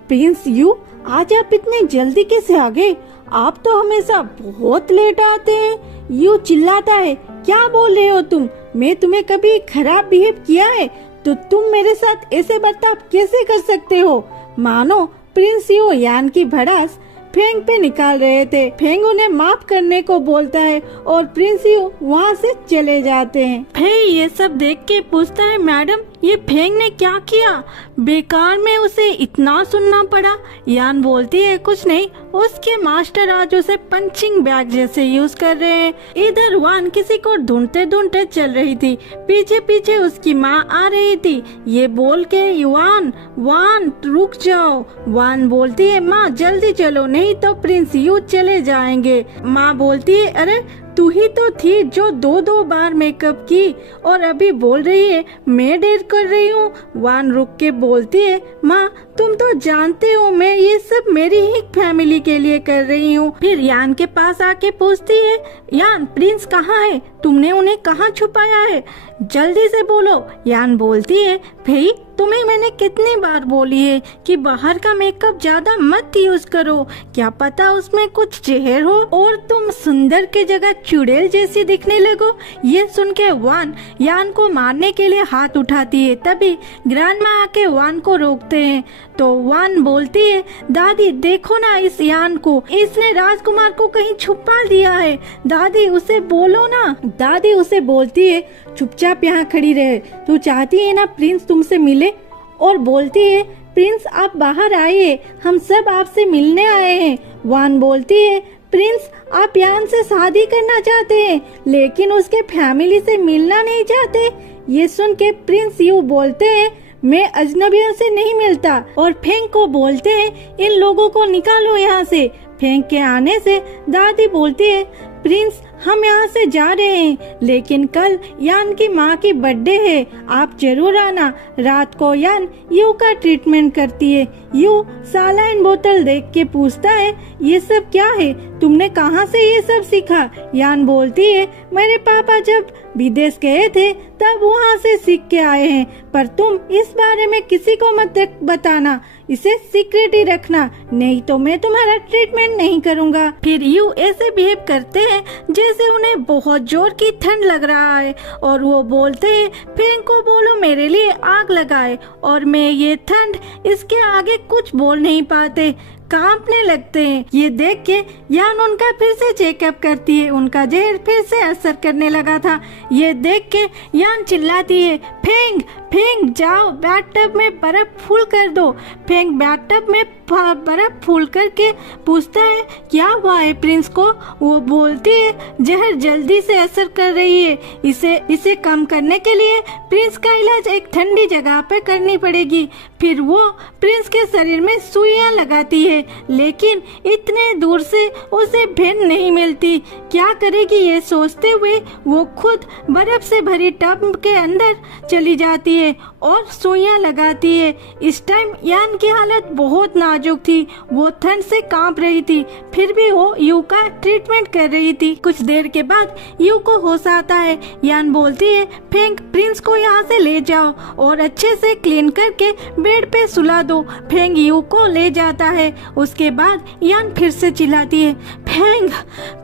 प्रिंस यू आज आप इतने जल्दी कैसे आ गए, आप तो हमेशा बहुत लेट आते हैं। यू चिल्लाता है क्या बोल रहे हो तुम, मैं तुम्हें कभी खराब बिहेव किया है तो तुम मेरे साथ ऐसे बर्ताव कैसे कर सकते हो। मानो प्रिंस यू यान की भड़ास फेंग पे निकाल रहे थे। फेंग उन्हें माफ करने को बोलता है और प्रिंस यू वहाँ से चले जाते हैं। फेई ये सब देख के पूछता है मैडम ये फेंग ने क्या किया, बेकार में उसे इतना सुनना पड़ा। यान बोलती है कुछ नहीं, उसके मास्टर आज उसे पंचिंग बैग जैसे यूज कर रहे हैं। इधर वान किसी को ढूंढते ढूंढते चल रही थी, पीछे पीछे उसकी माँ आ रही थी। ये बोल के वान वान रुक जाओ। वान बोलती है माँ जल्दी चलो, नहीं तो प्रिंस यू चले जाएंगे। माँ बोलती है अरे तू ही तो थी जो दो बार मेकअप की और अभी बोल रही है मैं देर कर रही हूँ। वान रुक के बोलती है माँ तुम तो जानते हो मैं ये सब मेरी ही फैमिली के लिए कर रही हूँ। फिर यान के पास आके पूछती है यान प्रिंस कहाँ है, तुमने उन्हें कहाँ छुपाया है, जल्दी से बोलो। यान बोलती है भाई तुम्हें मैंने कितनी बार बोली है कि बाहर का मेकअप ज्यादा मत यूज करो, क्या पता उसमें कुछ जहर हो और तुम सुंदर के जगह चुड़ैल जैसी दिखने लगो। ये सुन के वान यान को मारने के लिए हाथ उठाती है, तभी ग्रैंडमा आके वान को रोकते हैं। तो वान बोलती है दादी देखो ना इस यान को, इसने राजकुमार को कहीं छुपा दिया है, दादी उसे बोलो ना। दादी उसे बोलती है चुपचाप यहाँ खड़ी रहे, तू चाहती है ना प्रिंस तुमसे मिले, और बोलती है प्रिंस आप बाहर आइए, हम सब आपसे मिलने आए हैं। वान बोलती है प्रिंस आप यान से शादी करना चाहते हैं लेकिन उसके फैमिली से मिलना नहीं चाहते। ये सुन के प्रिंस यू बोलते हैं मैं अजनबियों से नहीं मिलता, और फेंग को बोलते हैं इन लोगों को निकालो यहाँ से। फेंग के आने से दादी बोलती है प्रिंस हम यहाँ से जा रहे हैं लेकिन कल यान की माँ की बर्थडे है, आप जरूर आना। रात को यान यू का ट्रीटमेंट करती है। यू सालाइन बोतल देख के पूछता है ये सब क्या है, तुमने कहाँ से ये सब सीखा। यान बोलती है मेरे पापा जब विदेश गए थे तब वहाँ से सीख के आए हैं, पर तुम इस बारे में किसी को मत बताना, इसे सीक्रेट ही रखना, नहीं तो मैं तुम्हारा ट्रीटमेंट नहीं करूँगा। फिर यू ऐसे बिहेव करते हैं जैसे उन्हें बहुत जोर की ठंड लग रहा है और वो बोलते हैं फेंग को बोलो मेरे लिए आग लगाए, और मैं ये ठंड इसके आगे कुछ बोल नहीं पाते, कांपने लगते हैं। ये देख के यान उनका फिर से चेकअप करती है, उनका जहर फिर से असर करने लगा था। ये देख के यान चिल्लाती है फेंग फेंग जाओ बैथटब में बर्फ फुल कर दो। फेंग बैथटब में बर्फ फुल करके पूछता है क्या हुआ है प्रिंस को। वो बोलती है जहर जल्दी से असर कर रही है, इसे कम करने के लिए प्रिंस का इलाज एक ठंडी जगह पे करनी पड़ेगी। फिर वो प्रिंस के शरीर में सुइयां लगाती है लेकिन इतने दूर से उसे भेद नहीं मिलती, क्या करेगी ये सोचते हुए वो खुद बर्फ से भरी टब के अंदर चली जाती है और सुइयां लगाती है। इस टाइम यान की हालत बहुत नाजुक थी, वो ठंड से कांप रही थी, फिर भी वो यू का ट्रीटमेंट कर रही थी। कुछ देर के बाद यू को होश आता है। यान बोलती है फेंग प्रिंस को यहाँ से ले जाओ और अच्छे से क्लीन करके बेड पे सुला दो। फेंग यू को ले जाता है। उसके बाद यान फिर से चिल्लाती है फेंग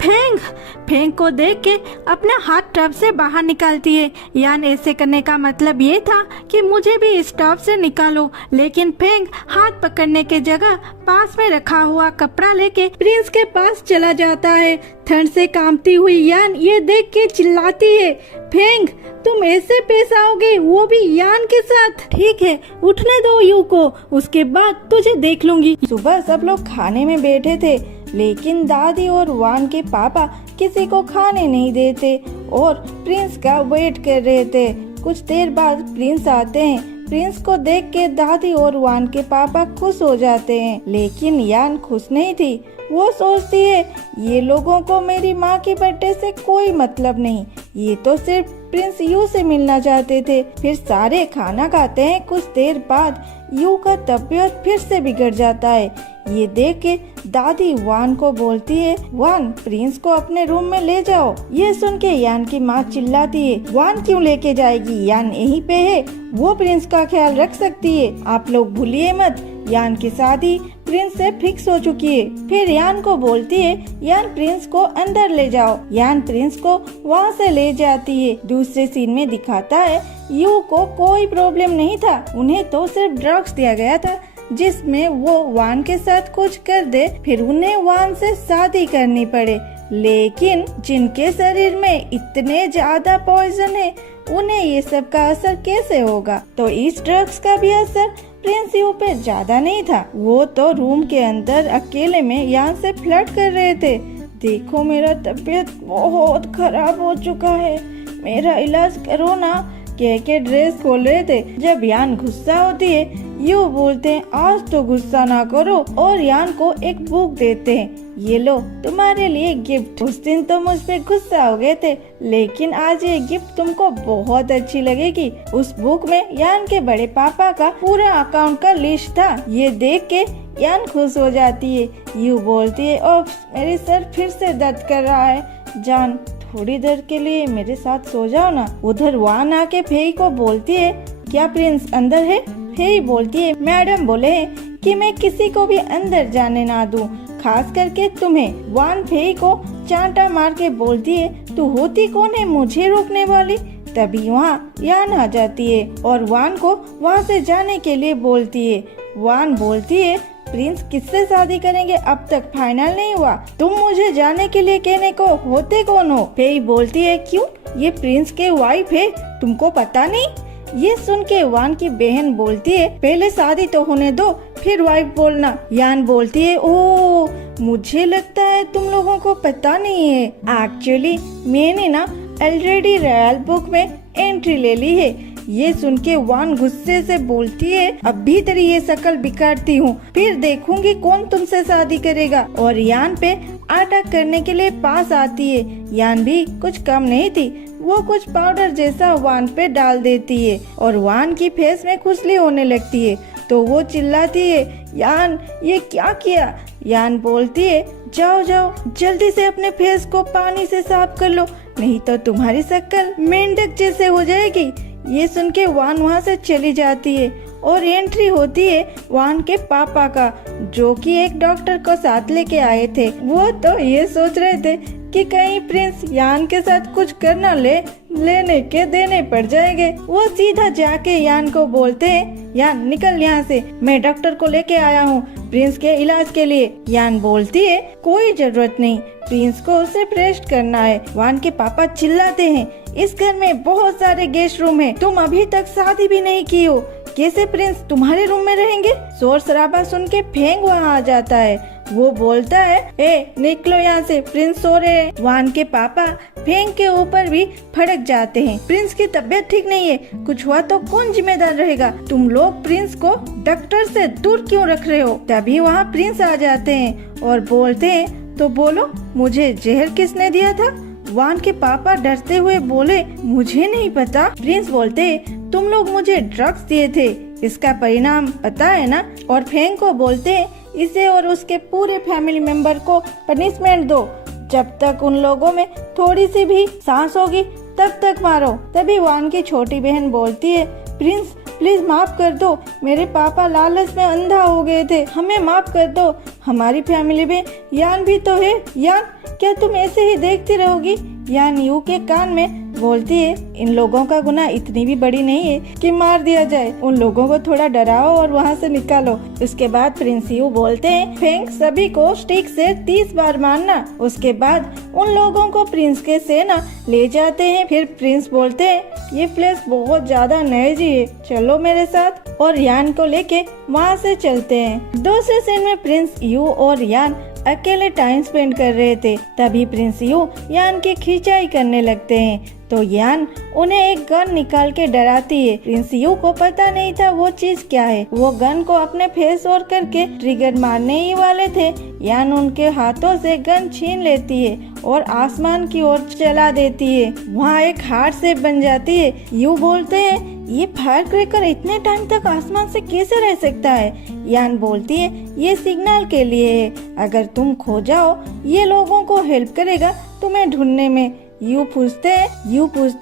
फेंग। फेंग को देख के अपना हाथ टब से बाहर निकालती है। यान ऐसे करने का मतलब ये था कि मुझे भी इस टब से निकालो, लेकिन फेंग हाथ पकड़ने के जगह पास में रखा हुआ कपड़ा लेके प्रिंस के पास चला जाता है। ठंड से कांपती हुई यान ये देख के चिल्लाती है फेंग तुम ऐसे पेश आओगे, वो भी यान के साथ। ठीक है उठने दो यू को, उसके बाद तुझे देख लूंगी। सुबह सब लोग खाने में बैठे थे लेकिन दादी और वान के पापा किसी को खाने नहीं देते और प्रिंस का वेट कर रहे थे। कुछ देर बाद प्रिंस आते हैं। प्रिंस को देख के दादी और वान के पापा खुश हो जाते हैं, लेकिन यान खुश नहीं थी। वो सोचती है ये लोगों को मेरी माँ की बर्थडे से कोई मतलब नहीं, ये तो सिर्फ प्रिंस यू से मिलना चाहते थे। फिर सारे खाना खाते हैं। कुछ देर बाद यू का तबीयत फिर से बिगड़ जाता है। ये देख के दादी वान को बोलती है वान प्रिंस को अपने रूम में ले जाओ। ये सुन के यान की माँ चिल्लाती है वान क्यों लेके जाएगी, यान यहीं पे है, वो प्रिंस का ख्याल रख सकती है। आप लोग भूलिए मत यान की शादी प्रिंस से फिक्स हो चुकी है। फिर यान को बोलती है यान प्रिंस को अंदर ले जाओ। यान प्रिंस को वहाँ से ले जाती है। दूसरे सीन में दिखाता है यू को कोई प्रॉब्लम नहीं था, उन्हें तो सिर्फ ड्रग्स दिया गया था जिसमें वो वान के साथ कुछ कर दे, फिर उन्हें वान से शादी करनी पड़े। लेकिन जिनके शरीर में इतने ज्यादा पॉइजन है उन्हें ये सब का असर कैसे होगा। तो इस ड्रग्स का भी असर प्रिंस यू पे ज्यादा नहीं था। वो तो रूम के अंदर अकेले में यान से फ्लर्ट कर रहे थे। देखो मेरा तबीयत बहुत खराब हो चुका है, मेरा इलाज करो ना, कह के ड्रेस खोल रहे थे। जब यान गुस्सा होती है यू बोलते हैं आज तो गुस्सा ना करो और यान को एक बुक देते हैं, ये लो तुम्हारे लिए गिफ्ट। उस दिन तो मुझ पे गुस्सा हो गए थे लेकिन आज ये गिफ्ट तुमको बहुत अच्छी लगेगी। उस बुक में यान के बड़े पापा का पूरा अकाउंट का लिस्ट था। ये देख के यान खुश हो जाती है। यू बोलती है ओह मेरी सर फिर से दर्द कर रहा है, जान थोड़ी देर के लिए मेरे साथ सो जाओ ना। उधर वान आके फेई को बोलती है क्या प्रिंस अंदर है। फेई बोलती है मैडम बोले हैं कि मैं किसी को भी अंदर जाने ना दूं, खास करके तुम्हें। वान फेई को चांटा मार के बोलती है तू होती कौन है मुझे रोकने वाली। तभी वहाँ यान आ जाती है और वान को वहाँ से जाने के लिए बोलती है। वान बोलती है प्रिंस किससे शादी करेंगे अब तक फाइनल नहीं हुआ, तुम मुझे जाने के लिए कहने को होते कौन हो। फेई बोलती है क्यों, ये प्रिंस के वाइफ है, तुमको पता नहीं। ये सुन के वान की बहन बोलती है पहले शादी तो होने दो फिर वाइफ बोलना। यान बोलती है ओ मुझे लगता है तुम लोगों को पता नहीं है, एक्चुअली मैंने ना ऑलरेडी रॉयल बुक में एंट्री ले ली है। ये सुन के वान गुस्से से बोलती है अभी तेरी ये शक्ल बिगाड़ती हूँ, फिर देखूंगी कौन तुमसे शादी करेगा। और यान पे अटैक करने के लिए पास आती है। यान भी कुछ कम नहीं थी, वो कुछ पाउडर जैसा वान पे डाल देती है और वान की फेस में खुजली होने लगती है। तो वो चिल्लाती है यान ये क्या किया। यान बोलती है जाओ जाओ जल्दी से अपने फेस को पानी से साफ कर लो, नहीं तो तुम्हारी शक्ल मेंढक जैसे हो जाएगी। ये सुन के वान वहाँ से चली जाती है और एंट्री होती है वान के पापा का, जो कि एक डॉक्टर को साथ लेके आए थे। वो तो ये सोच रहे थे कि कहीं प्रिंस यान के साथ कुछ करना लेने के देने पड़ जाएंगे। वो सीधा जाके यान को बोलते हैं यान निकल यहाँ से, मैं डॉक्टर को लेके आया हूँ प्रिंस के इलाज के लिए। यान बोलती है कोई जरूरत नहीं, प्रिंस को सिर्फ रेस्ट करना है। वान के पापा चिल्लाते हैं इस घर में बहुत सारे गेस्ट रूम है, तुम अभी तक शादी भी नहीं की हो, कैसे प्रिंस तुम्हारे रूम में रहेंगे। शोर शराबा सुन के फेंग वहाँ आ जाता है। वो बोलता है ए निकलो यहाँ से, प्रिंस सो रहे हैं। वान के पापा फेंग के ऊपर भी फड़क जाते हैं। प्रिंस की तबीयत ठीक नहीं है, कुछ हुआ तो कौन जिम्मेदार रहेगा, तुम लोग प्रिंस को डॉक्टर से दूर क्यों रख रहे हो। तभी वहाँ प्रिंस आ जाते हैं और बोलते हैं तो बोलो मुझे जहर किसने दिया था। वान के पापा डरते हुए बोले मुझे नहीं पता। प्रिंस बोलते तुम लोग मुझे ड्रग्स दिए थे, इसका परिणाम पता है ना। और फेंग को बोलते इसे और उसके पूरे फैमिली मेंबर को पनिशमेंट दो, जब तक उन लोगों में थोड़ी सी भी सांस होगी तब तक मारो। तभी वान की छोटी बहन बोलती है प्रिंस प्लीज माफ कर दो, मेरे पापा लालच में अंधा हो गए थे, हमें माफ कर दो, हमारी फैमिली में यान भी तो है। यान क्या तुम ऐसे ही देखती रहोगी। यान यू के कान में बोलती है इन लोगों का गुनाह इतनी भी बड़ी नहीं है कि मार दिया जाए, उन लोगों को थोड़ा डराओ और वहाँ से निकालो। उसके बाद प्रिंस यू बोलते हैं फेंग सभी को स्टिक से 30 बार मारना। उसके बाद उन लोगों को प्रिंस के सेना ले जाते हैं। फिर प्रिंस बोलते हैं ये प्लेस बहुत ज्यादा नॉइजी है, चलो मेरे साथ। और यान को लेके वहाँ से चलते हैं। दूसरे सीन में प्रिंस यू और यान अकेले टाइम स्पेंड कर रहे थे। तभी प्रिंस यू यान की खिंचाई करने लगते हैं तो यान उन्हें एक गन निकाल के डराती है। प्रिंस यू को पता नहीं था वो चीज क्या है। वो गन को अपने फेस और करके ट्रिगर मारने ही वाले थे। यान उनके हाथों से गन छीन लेती है और आसमान की ओर चला देती है। वहाँ एक हार्ट शेप बन जाती है। यू बोलते हैं ये फायर क्रैकर इतने टाइम तक आसमान से कैसे रह सकता है। यान बोलती है ये सिग्नल के लिए है, अगर तुम खो जाओ ये लोगों को हेल्प करेगा तुम्हें ढूंढने में। यू पूछते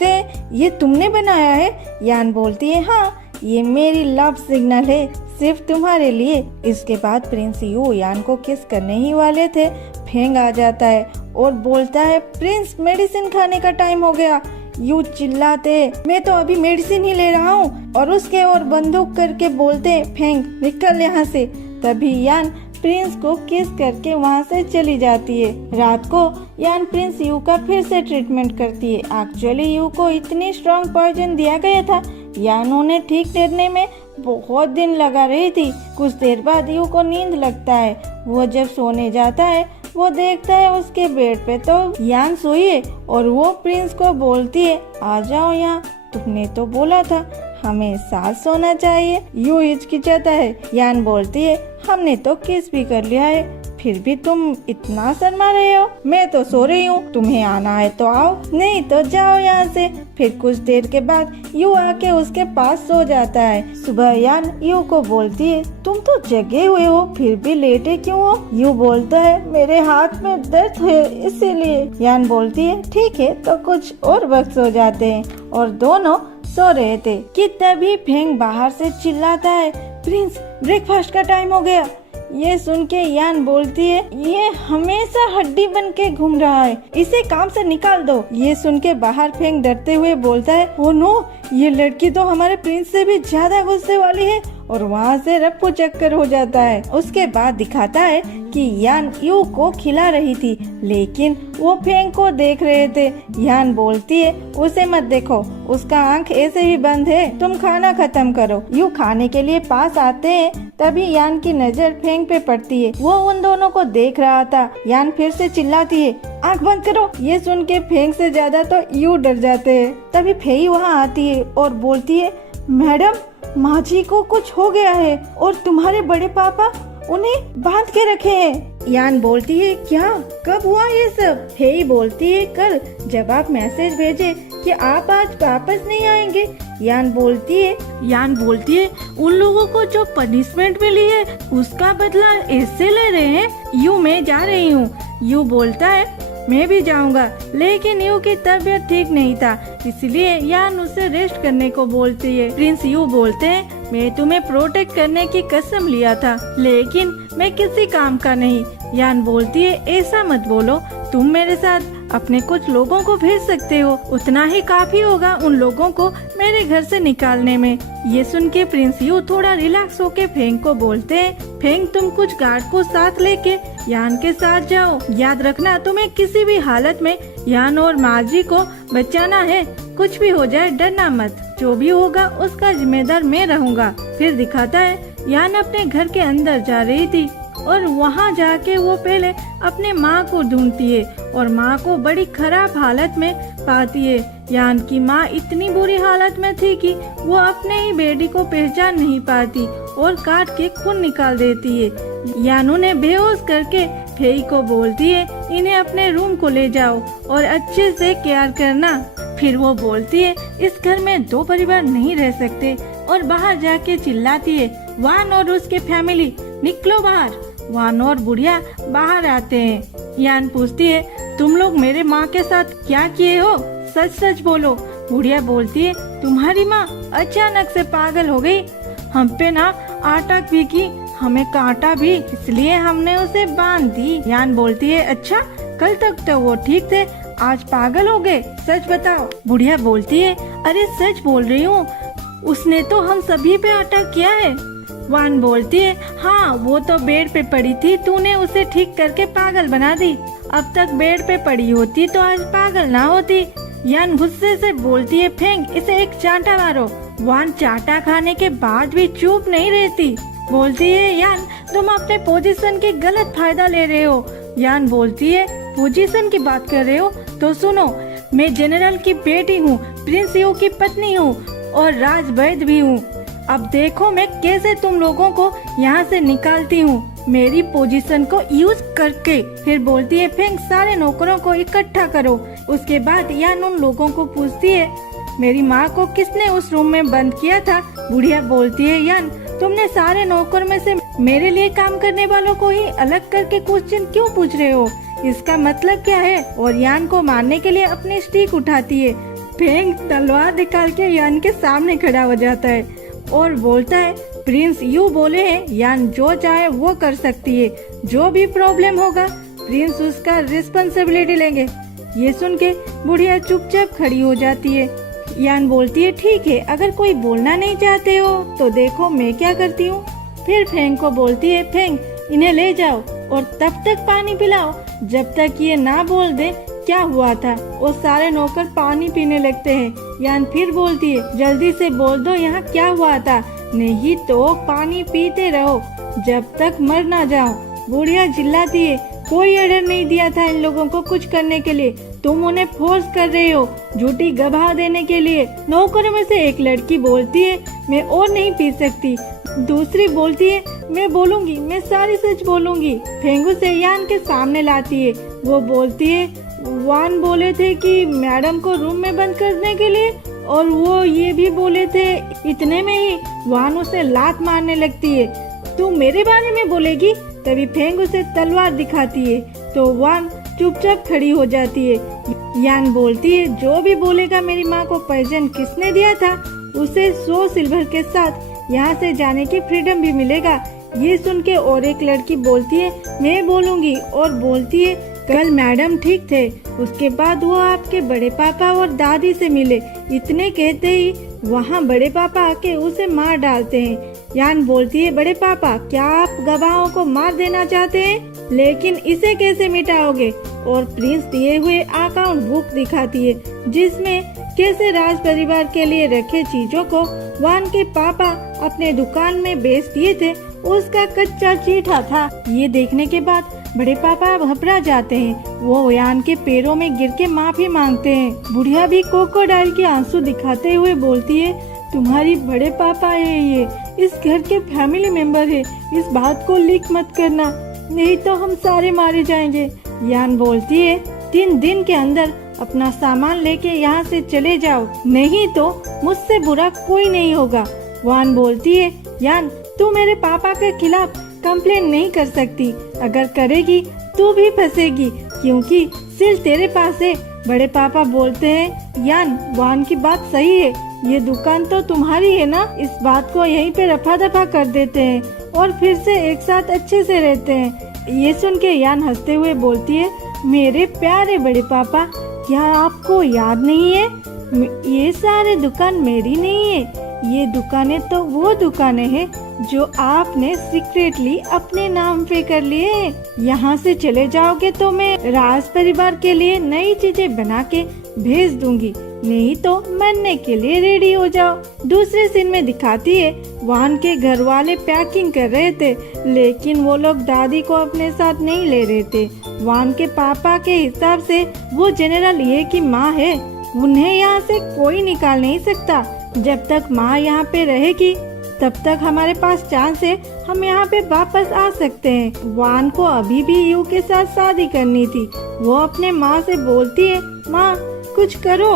हैं ये तुमने बनाया है। यान बोलती है हाँ ये मेरी लव सिग्नल है सिर्फ तुम्हारे लिए। इसके बाद प्रिंस यू यान को किस करने ही वाले थे, फेंग आ जाता है और बोलता है प्रिंस मेडिसिन खाने का टाइम हो गया। यू चिल्लाते मैं तो अभी मेडिसिन ही ले रहा हूँ और उसके और बंदूक करके बोलते फेंग निकल यहाँ से। तभी यान प्रिंस को किस करके वहाँ से चली जाती है। रात को यान प्रिंस यू का फिर से ट्रीटमेंट करती है। एक्चुअली यू को इतनी स्ट्रॉन्ग पॉइजन दिया गया था, यान उन्हें ठीक करने में बहुत दिन लगा रही थी। कुछ देर बाद यू को नींद लगता है। वो जब सोने जाता है वो देखता है उसके बेड पे तो यान सोई है और वो प्रिंस को बोलती है, आ जाओ यहाँ, तुमने तो बोला था हमें साथ सोना चाहिए। यू हिचकिचाता है। यान बोलती है, हमने तो किस भी कर लिया है, फिर भी तुम इतना शर्मा रहे हो। मैं तो सो रही हूँ, तुम्हें आना है तो आओ, नहीं तो जाओ यहाँ से। फिर कुछ देर के बाद यू आके उसके पास सो जाता है। सुबह यान यू को बोलती है, तुम तो जगे हुए हो फिर भी लेटे क्यों हो? यू बोलता है, मेरे हाथ में दर्द है इसीलिए। यान बोलती है, ठीक है तो कुछ और वक्त सो जाते हैं। और दोनों सो रहे थे कि तभी फेंग बाहर से चिल्लाता है, प्रिंस ब्रेकफास्ट का टाइम हो गया। ये सुन के यान बोलती है, ये हमेशा हड्डी बन के घूम रहा है, इसे काम से निकाल दो। ये सुन के बाहर फेंग डरते हुए बोलता है, ओ नो, ये लड़की तो हमारे प्रिंस से भी ज्यादा गुस्से वाली है। और वहाँ से रप्पू चक्कर हो जाता है। उसके बाद दिखाता है कि यान यू को खिला रही थी, लेकिन वो फेंग को देख रहे थे। यान बोलती है, उसे मत देखो, उसका आंख ऐसे ही बंद है, तुम खाना खत्म करो। यू खाने के लिए पास आते हैं, तभी यान की नजर फेंग पे पड़ती है। वो उन दोनों को देख रहा था। यान फिर से चिल्लाती है, आंख बंद करो। ये सुन के फेंग से ज्यादा तो यू डर जाते हैं। तभी फेई वहाँ आती है और बोलती है, मैडम माँ जी को कुछ हो गया है और तुम्हारे बड़े पापा उन्हें बांध के रखे हैं। यान बोलती है, क्या, कब हुआ ये सब? फेई बोलती है, कल, जब आप मैसेज भेजे कि आप आज वापस नहीं आएंगे। यान बोलती है उन लोगों को जो पनिशमेंट मिली है उसका बदला ऐसे ले रहे हैं। यू मैं जा रही हूँ। यू बोलता है, मैं भी जाऊंगा, लेकिन यू की तबीयत ठीक नहीं था, इसलिए यान उसे रेस्ट करने को बोलती है। प्रिंस यू बोलते हैं, मैं तुम्हें प्रोटेक्ट करने की कसम लिया था, लेकिन मैं किसी काम का नहीं। यान बोलती है, ऐसा मत बोलो, तुम मेरे साथ अपने कुछ लोगों को भेज सकते हो, उतना ही काफी होगा उन लोगों को मेरे घर से निकालने में। ये सुन के प्रिंस यू थोड़ा रिलैक्स होके फेंग को बोलते हैं, फेंग तुम कुछ गार्ड को साथ लेके यान के साथ जाओ। याद रखना, तुम्हें किसी भी हालत में यान और माजी को बचाना है। कुछ भी हो जाए डरना मत, जो भी होगा उसका जिम्मेदार मैं रहूँगा। फिर दिखाता है यान अपने घर के अंदर जा रही थी और वहाँ जाके वो पहले अपने माँ को ढूंढती है और माँ को बड़ी खराब हालत में पाती है। यान की माँ इतनी बुरी हालत में थी कि वो अपने ही बेटी को पहचान नहीं पाती और काट के खून निकाल देती है। यान उन्हें बेहोश करके फेई को बोलती है, इन्हें अपने रूम को ले जाओ और अच्छे से केयर करना। फिर वो बोलती है, इस घर में दो परिवार नहीं रह सकते, और बाहर जाके चिल्लाती है, वान और उसके फैमिली निकलो बाहर। वान और बुढ़िया बाहर आते हैं। यान पूछती है, तुम लोग मेरे माँ के साथ क्या किए हो? सच सच बोलो। बुढ़िया बोलती है, तुम्हारी माँ अचानक से पागल हो गई, हम पे ना आटा भी की, हमें काटा भी, इसलिए हमने उसे बांध दी। यान बोलती है, अच्छा, कल तक तो वो ठीक थे, आज पागल हो गए, सच बताओ। बुढ़िया बोलती है, अरे सच बोल रही हूँ, उसने तो हम सभी पे अटैक किया है। वान बोलती है, हाँ वो तो बेड पे पड़ी थी, तूने उसे ठीक करके पागल बना दी, अब तक बेड पे पड़ी होती तो आज पागल ना होती। यान गुस्से से बोलती है, फेंग इसे एक चांटा मारो। वान चांटा खाने के बाद भी चुप नहीं रहती, बोलती है, यान तुम अपने पोजीशन के गलत फायदा ले रहे हो। यान बोलती है, पोजीशन की बात कर रहे हो तो सुनो, मैं जनरल की बेटी हूँ, प्रिंस यू की पत्नी हूँ और राज वैद भी हूँ। अब देखो मैं कैसे तुम लोगों को यहाँ से निकालती हूँ, मेरी पोजीशन को यूज करके। फिर बोलती है, फेंग सारे नौकरों को इकट्ठा करो। उसके बाद यान उन लोगों को पूछती है, मेरी माँ को किसने उस रूम में बंद किया था? बुढ़िया बोलती है, यान तुमने सारे नौकर में से मेरे लिए काम करने वालों को ही अलग करके क्वेश्चन क्यों पूछ रहे हो? इसका मतलब क्या है? और यान को मारने के लिए अपनी स्टिक उठाती है। फेंग तलवार निकाल के यान के सामने खड़ा हो जाता है और बोलता है, प्रिंस यू बोले हैं यान जो चाहे वो कर सकती है, जो भी प्रॉब्लम होगा प्रिंस उसका रिस्पॉन्सिबिलिटी लेंगे। ये सुन के बुढ़िया चुपचाप खड़ी हो जाती है। यान बोलती है, ठीक है, अगर कोई बोलना नहीं चाहते हो तो देखो मैं क्या करती हूँ। फिर फेंग को बोलती है, फेंग इन्हें ले जाओ और तब तक पानी पिलाओ जब तक ये ना बोल दे क्या हुआ था। और सारे नौकर पानी पीने लगते हैं। यान फिर बोलती है, जल्दी से बोल दो यहाँ क्या हुआ था, नहीं तो पानी पीते रहो जब तक मर ना जाओ। बुढ़िया चिल्लाती है, कोई ऑर्डर नहीं दिया था इन लोगों को कुछ करने के लिए, तुम उन्हें फोर्स कर रहे हो झूठी गवाह देने के लिए। नौकरों में से एक लड़की बोलती है, मैं और नहीं पी सकती। दूसरी बोलती है, मैं बोलूंगी, मैं सारी सच बोलूंगी। फेंगू से यान के सामने लाती है। वो बोलती है, वान बोले थे कि मैडम को रूम में बंद करने के लिए, और वो ये भी बोले थे। इतने में ही वान उसे लात मारने लगती है। तू मेरे बारे में बोलेगी? तभी फेंग उसे तलवार दिखाती है तो वान चुपचाप खड़ी हो जाती है। यान बोलती है, जो भी बोलेगा मेरी माँ को पॉइजन किसने दिया था उसे 100 सिल्वर के साथ यहाँ से जाने की फ्रीडम भी मिलेगा। ये सुन के और एक लड़की बोलती है, मैं बोलूंगी। और बोलती है, कल मैडम ठीक थे, उसके बाद वो आपके बड़े पापा और दादी से मिले। इतने कहते ही वहाँ बड़े पापा आके उसे मार डालते हैं। यान बोलती है, बड़े पापा क्या आप गवाहों को मार देना चाहते हैं? लेकिन इसे कैसे मिटाओगे? और प्रिंस दिए हुए अकाउंट बुक दिखाती है जिसमें कैसे राज परिवार के लिए रखे चीजों को वान के पापा अपने दुकान में बेच दिए थे उसका कच्चा चीठा था। ये देखने के बाद बड़े पापा घबरा जाते हैं। वो यान के पैरों में गिर के माफी मांगते हैं। बुढ़िया भी क्रोकोडाइल के आंसू दिखाते हुए बोलती है, तुम्हारी बड़े पापा है, ये इस घर के फैमिली मेंबर है, इस बात को लीक मत करना नहीं तो हम सारे मारे जाएंगे। यान बोलती है, 3 दिन के अंदर अपना सामान लेके यहाँ से चले जाओ, नहीं तो मुझसे बुरा कोई नहीं होगा। वान बोलती है, यान तू मेरे पापा के खिलाफ कंप्लेन नहीं कर सकती, अगर करेगी तू भी फंसेगी क्योंकि सिर्फ तेरे पास है। बड़े पापा बोलते हैं, यान वान की बात सही है, ये दुकान तो तुम्हारी है ना। इस बात को यहीं पे रफा दफा कर देते हैं और फिर से एक साथ अच्छे से रहते हैं। ये सुन के यान हंसते हुए बोलती है, मेरे प्यारे बड़े पापा क्या आपको याद नहीं है, ये सारे दुकान मेरी नहीं है, ये दुकानें तो वो दुकानें हैं जो आपने सीक्रेटली अपने नाम पे कर लिए हैं। यहाँ से चले जाओगे तो मैं राज परिवार के लिए नई चीजें बना के भेज दूंगी, नहीं तो मरने के लिए रेडी हो जाओ। दूसरे सीन में दिखाती है, वान के घर वाले पैकिंग कर रहे थे लेकिन वो लोग दादी को अपने साथ नहीं ले रहे थे। वान के पापा के हिसाब से वो जनरल ये की माँ है, उन्हें यहाँ से कोई निकाल नहीं सकता। जब तक माँ यहाँ पे रहेगी तब तक हमारे पास चांस है, हम यहाँ पे वापस आ सकते हैं। वान को अभी भी यू के साथ शादी करनी थी। वो अपने माँ से बोलती है, माँ कुछ करो।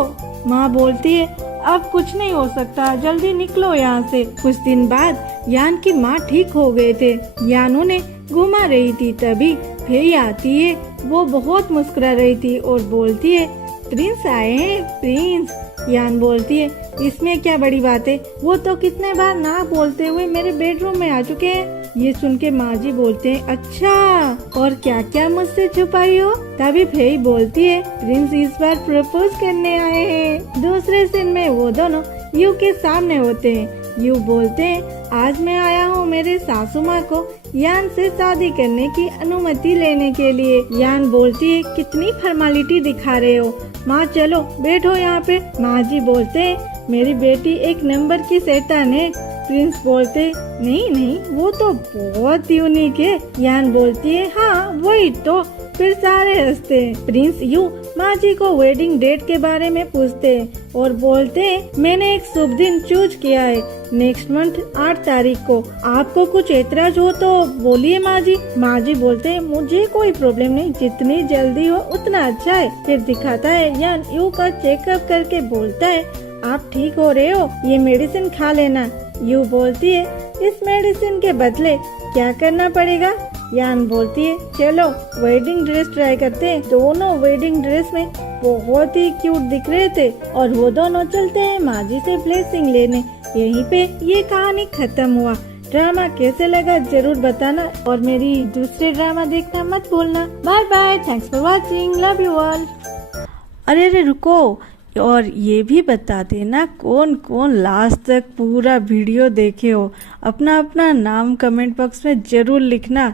माँ बोलती है, अब कुछ नहीं हो सकता, जल्दी निकलो यहाँ से। कुछ दिन बाद यान की माँ ठीक हो गए थे। यान उन्हें घुमा रही थी तभी फेई आती है। वो बहुत मुस्कुरा रही थी और बोलती है, प्रिंस आए हैं प्रिंस। यान बोलती है, इसमें क्या बड़ी बात है, वो तो कितने बार ना बोलते हुए मेरे बेडरूम में आ चुके हैं। ये सुन के माँ जी बोलते हैं, अच्छा और क्या क्या मुझसे छुपाई हो? तभी फेई बोलती है, प्रिंस इस बार प्रपोज करने आए हैं। दूसरे सीन में वो दोनों यू के सामने होते हैं। यू बोलते हैं, आज मैं आया हूँ मेरे सासू माँ को यान से शादी करने की अनुमति लेने के लिए। यान बोलती है, कितनी फॉर्मेलिटी दिखा रहे हो, माँ चलो बैठो यहाँ पे। माँ जी बोलते हैं, मेरी बेटी एक नंबर की शैतान है। प्रिंस बोलते, नहीं नहीं वो तो बहुत यूनिक है। यान बोलती है, हाँ वही तो। फिर सारे हंसते हैं। प्रिंस यू माँ जी को वेडिंग डेट के बारे में पूछते हैं और बोलते हैं, मैंने एक शुभ दिन चूज किया है, नेक्स्ट मंथ 8 तारीख को। आपको कुछ एतराज हो तो बोलिए माँ जी। माँ जी बोलते हैं, मुझे कोई प्रॉब्लम नहीं, जितनी जल्दी हो उतना अच्छा है। फिर दिखाता है यान यू का चेकअप करके बोलता है, आप ठीक हो रहे हो, ये मेडिसिन खा लेना। यू बोलती है, इस मेडिसिन के बदले क्या करना पड़ेगा? यान बोलती है, चलो वेडिंग ड्रेस ट्राई करते हैं। दोनों वेडिंग ड्रेस में बहुत ही क्यूट दिख रहे थे और वो दोनों चलते हैं माँ जी से ब्लेसिंग लेने। यहीं पे ये कहानी खत्म हुआ। ड्रामा कैसे लगा जरूर बताना और मेरी दूसरे ड्रामा देखना मत भूलना। Bye bye, thanks for watching, love you all. अरे रुको, और ये भी बता देना कौन कौन लास्ट तक पूरा वीडियो देखे हो। अपना अपना नाम कमेंट बॉक्स में जरूर लिखना।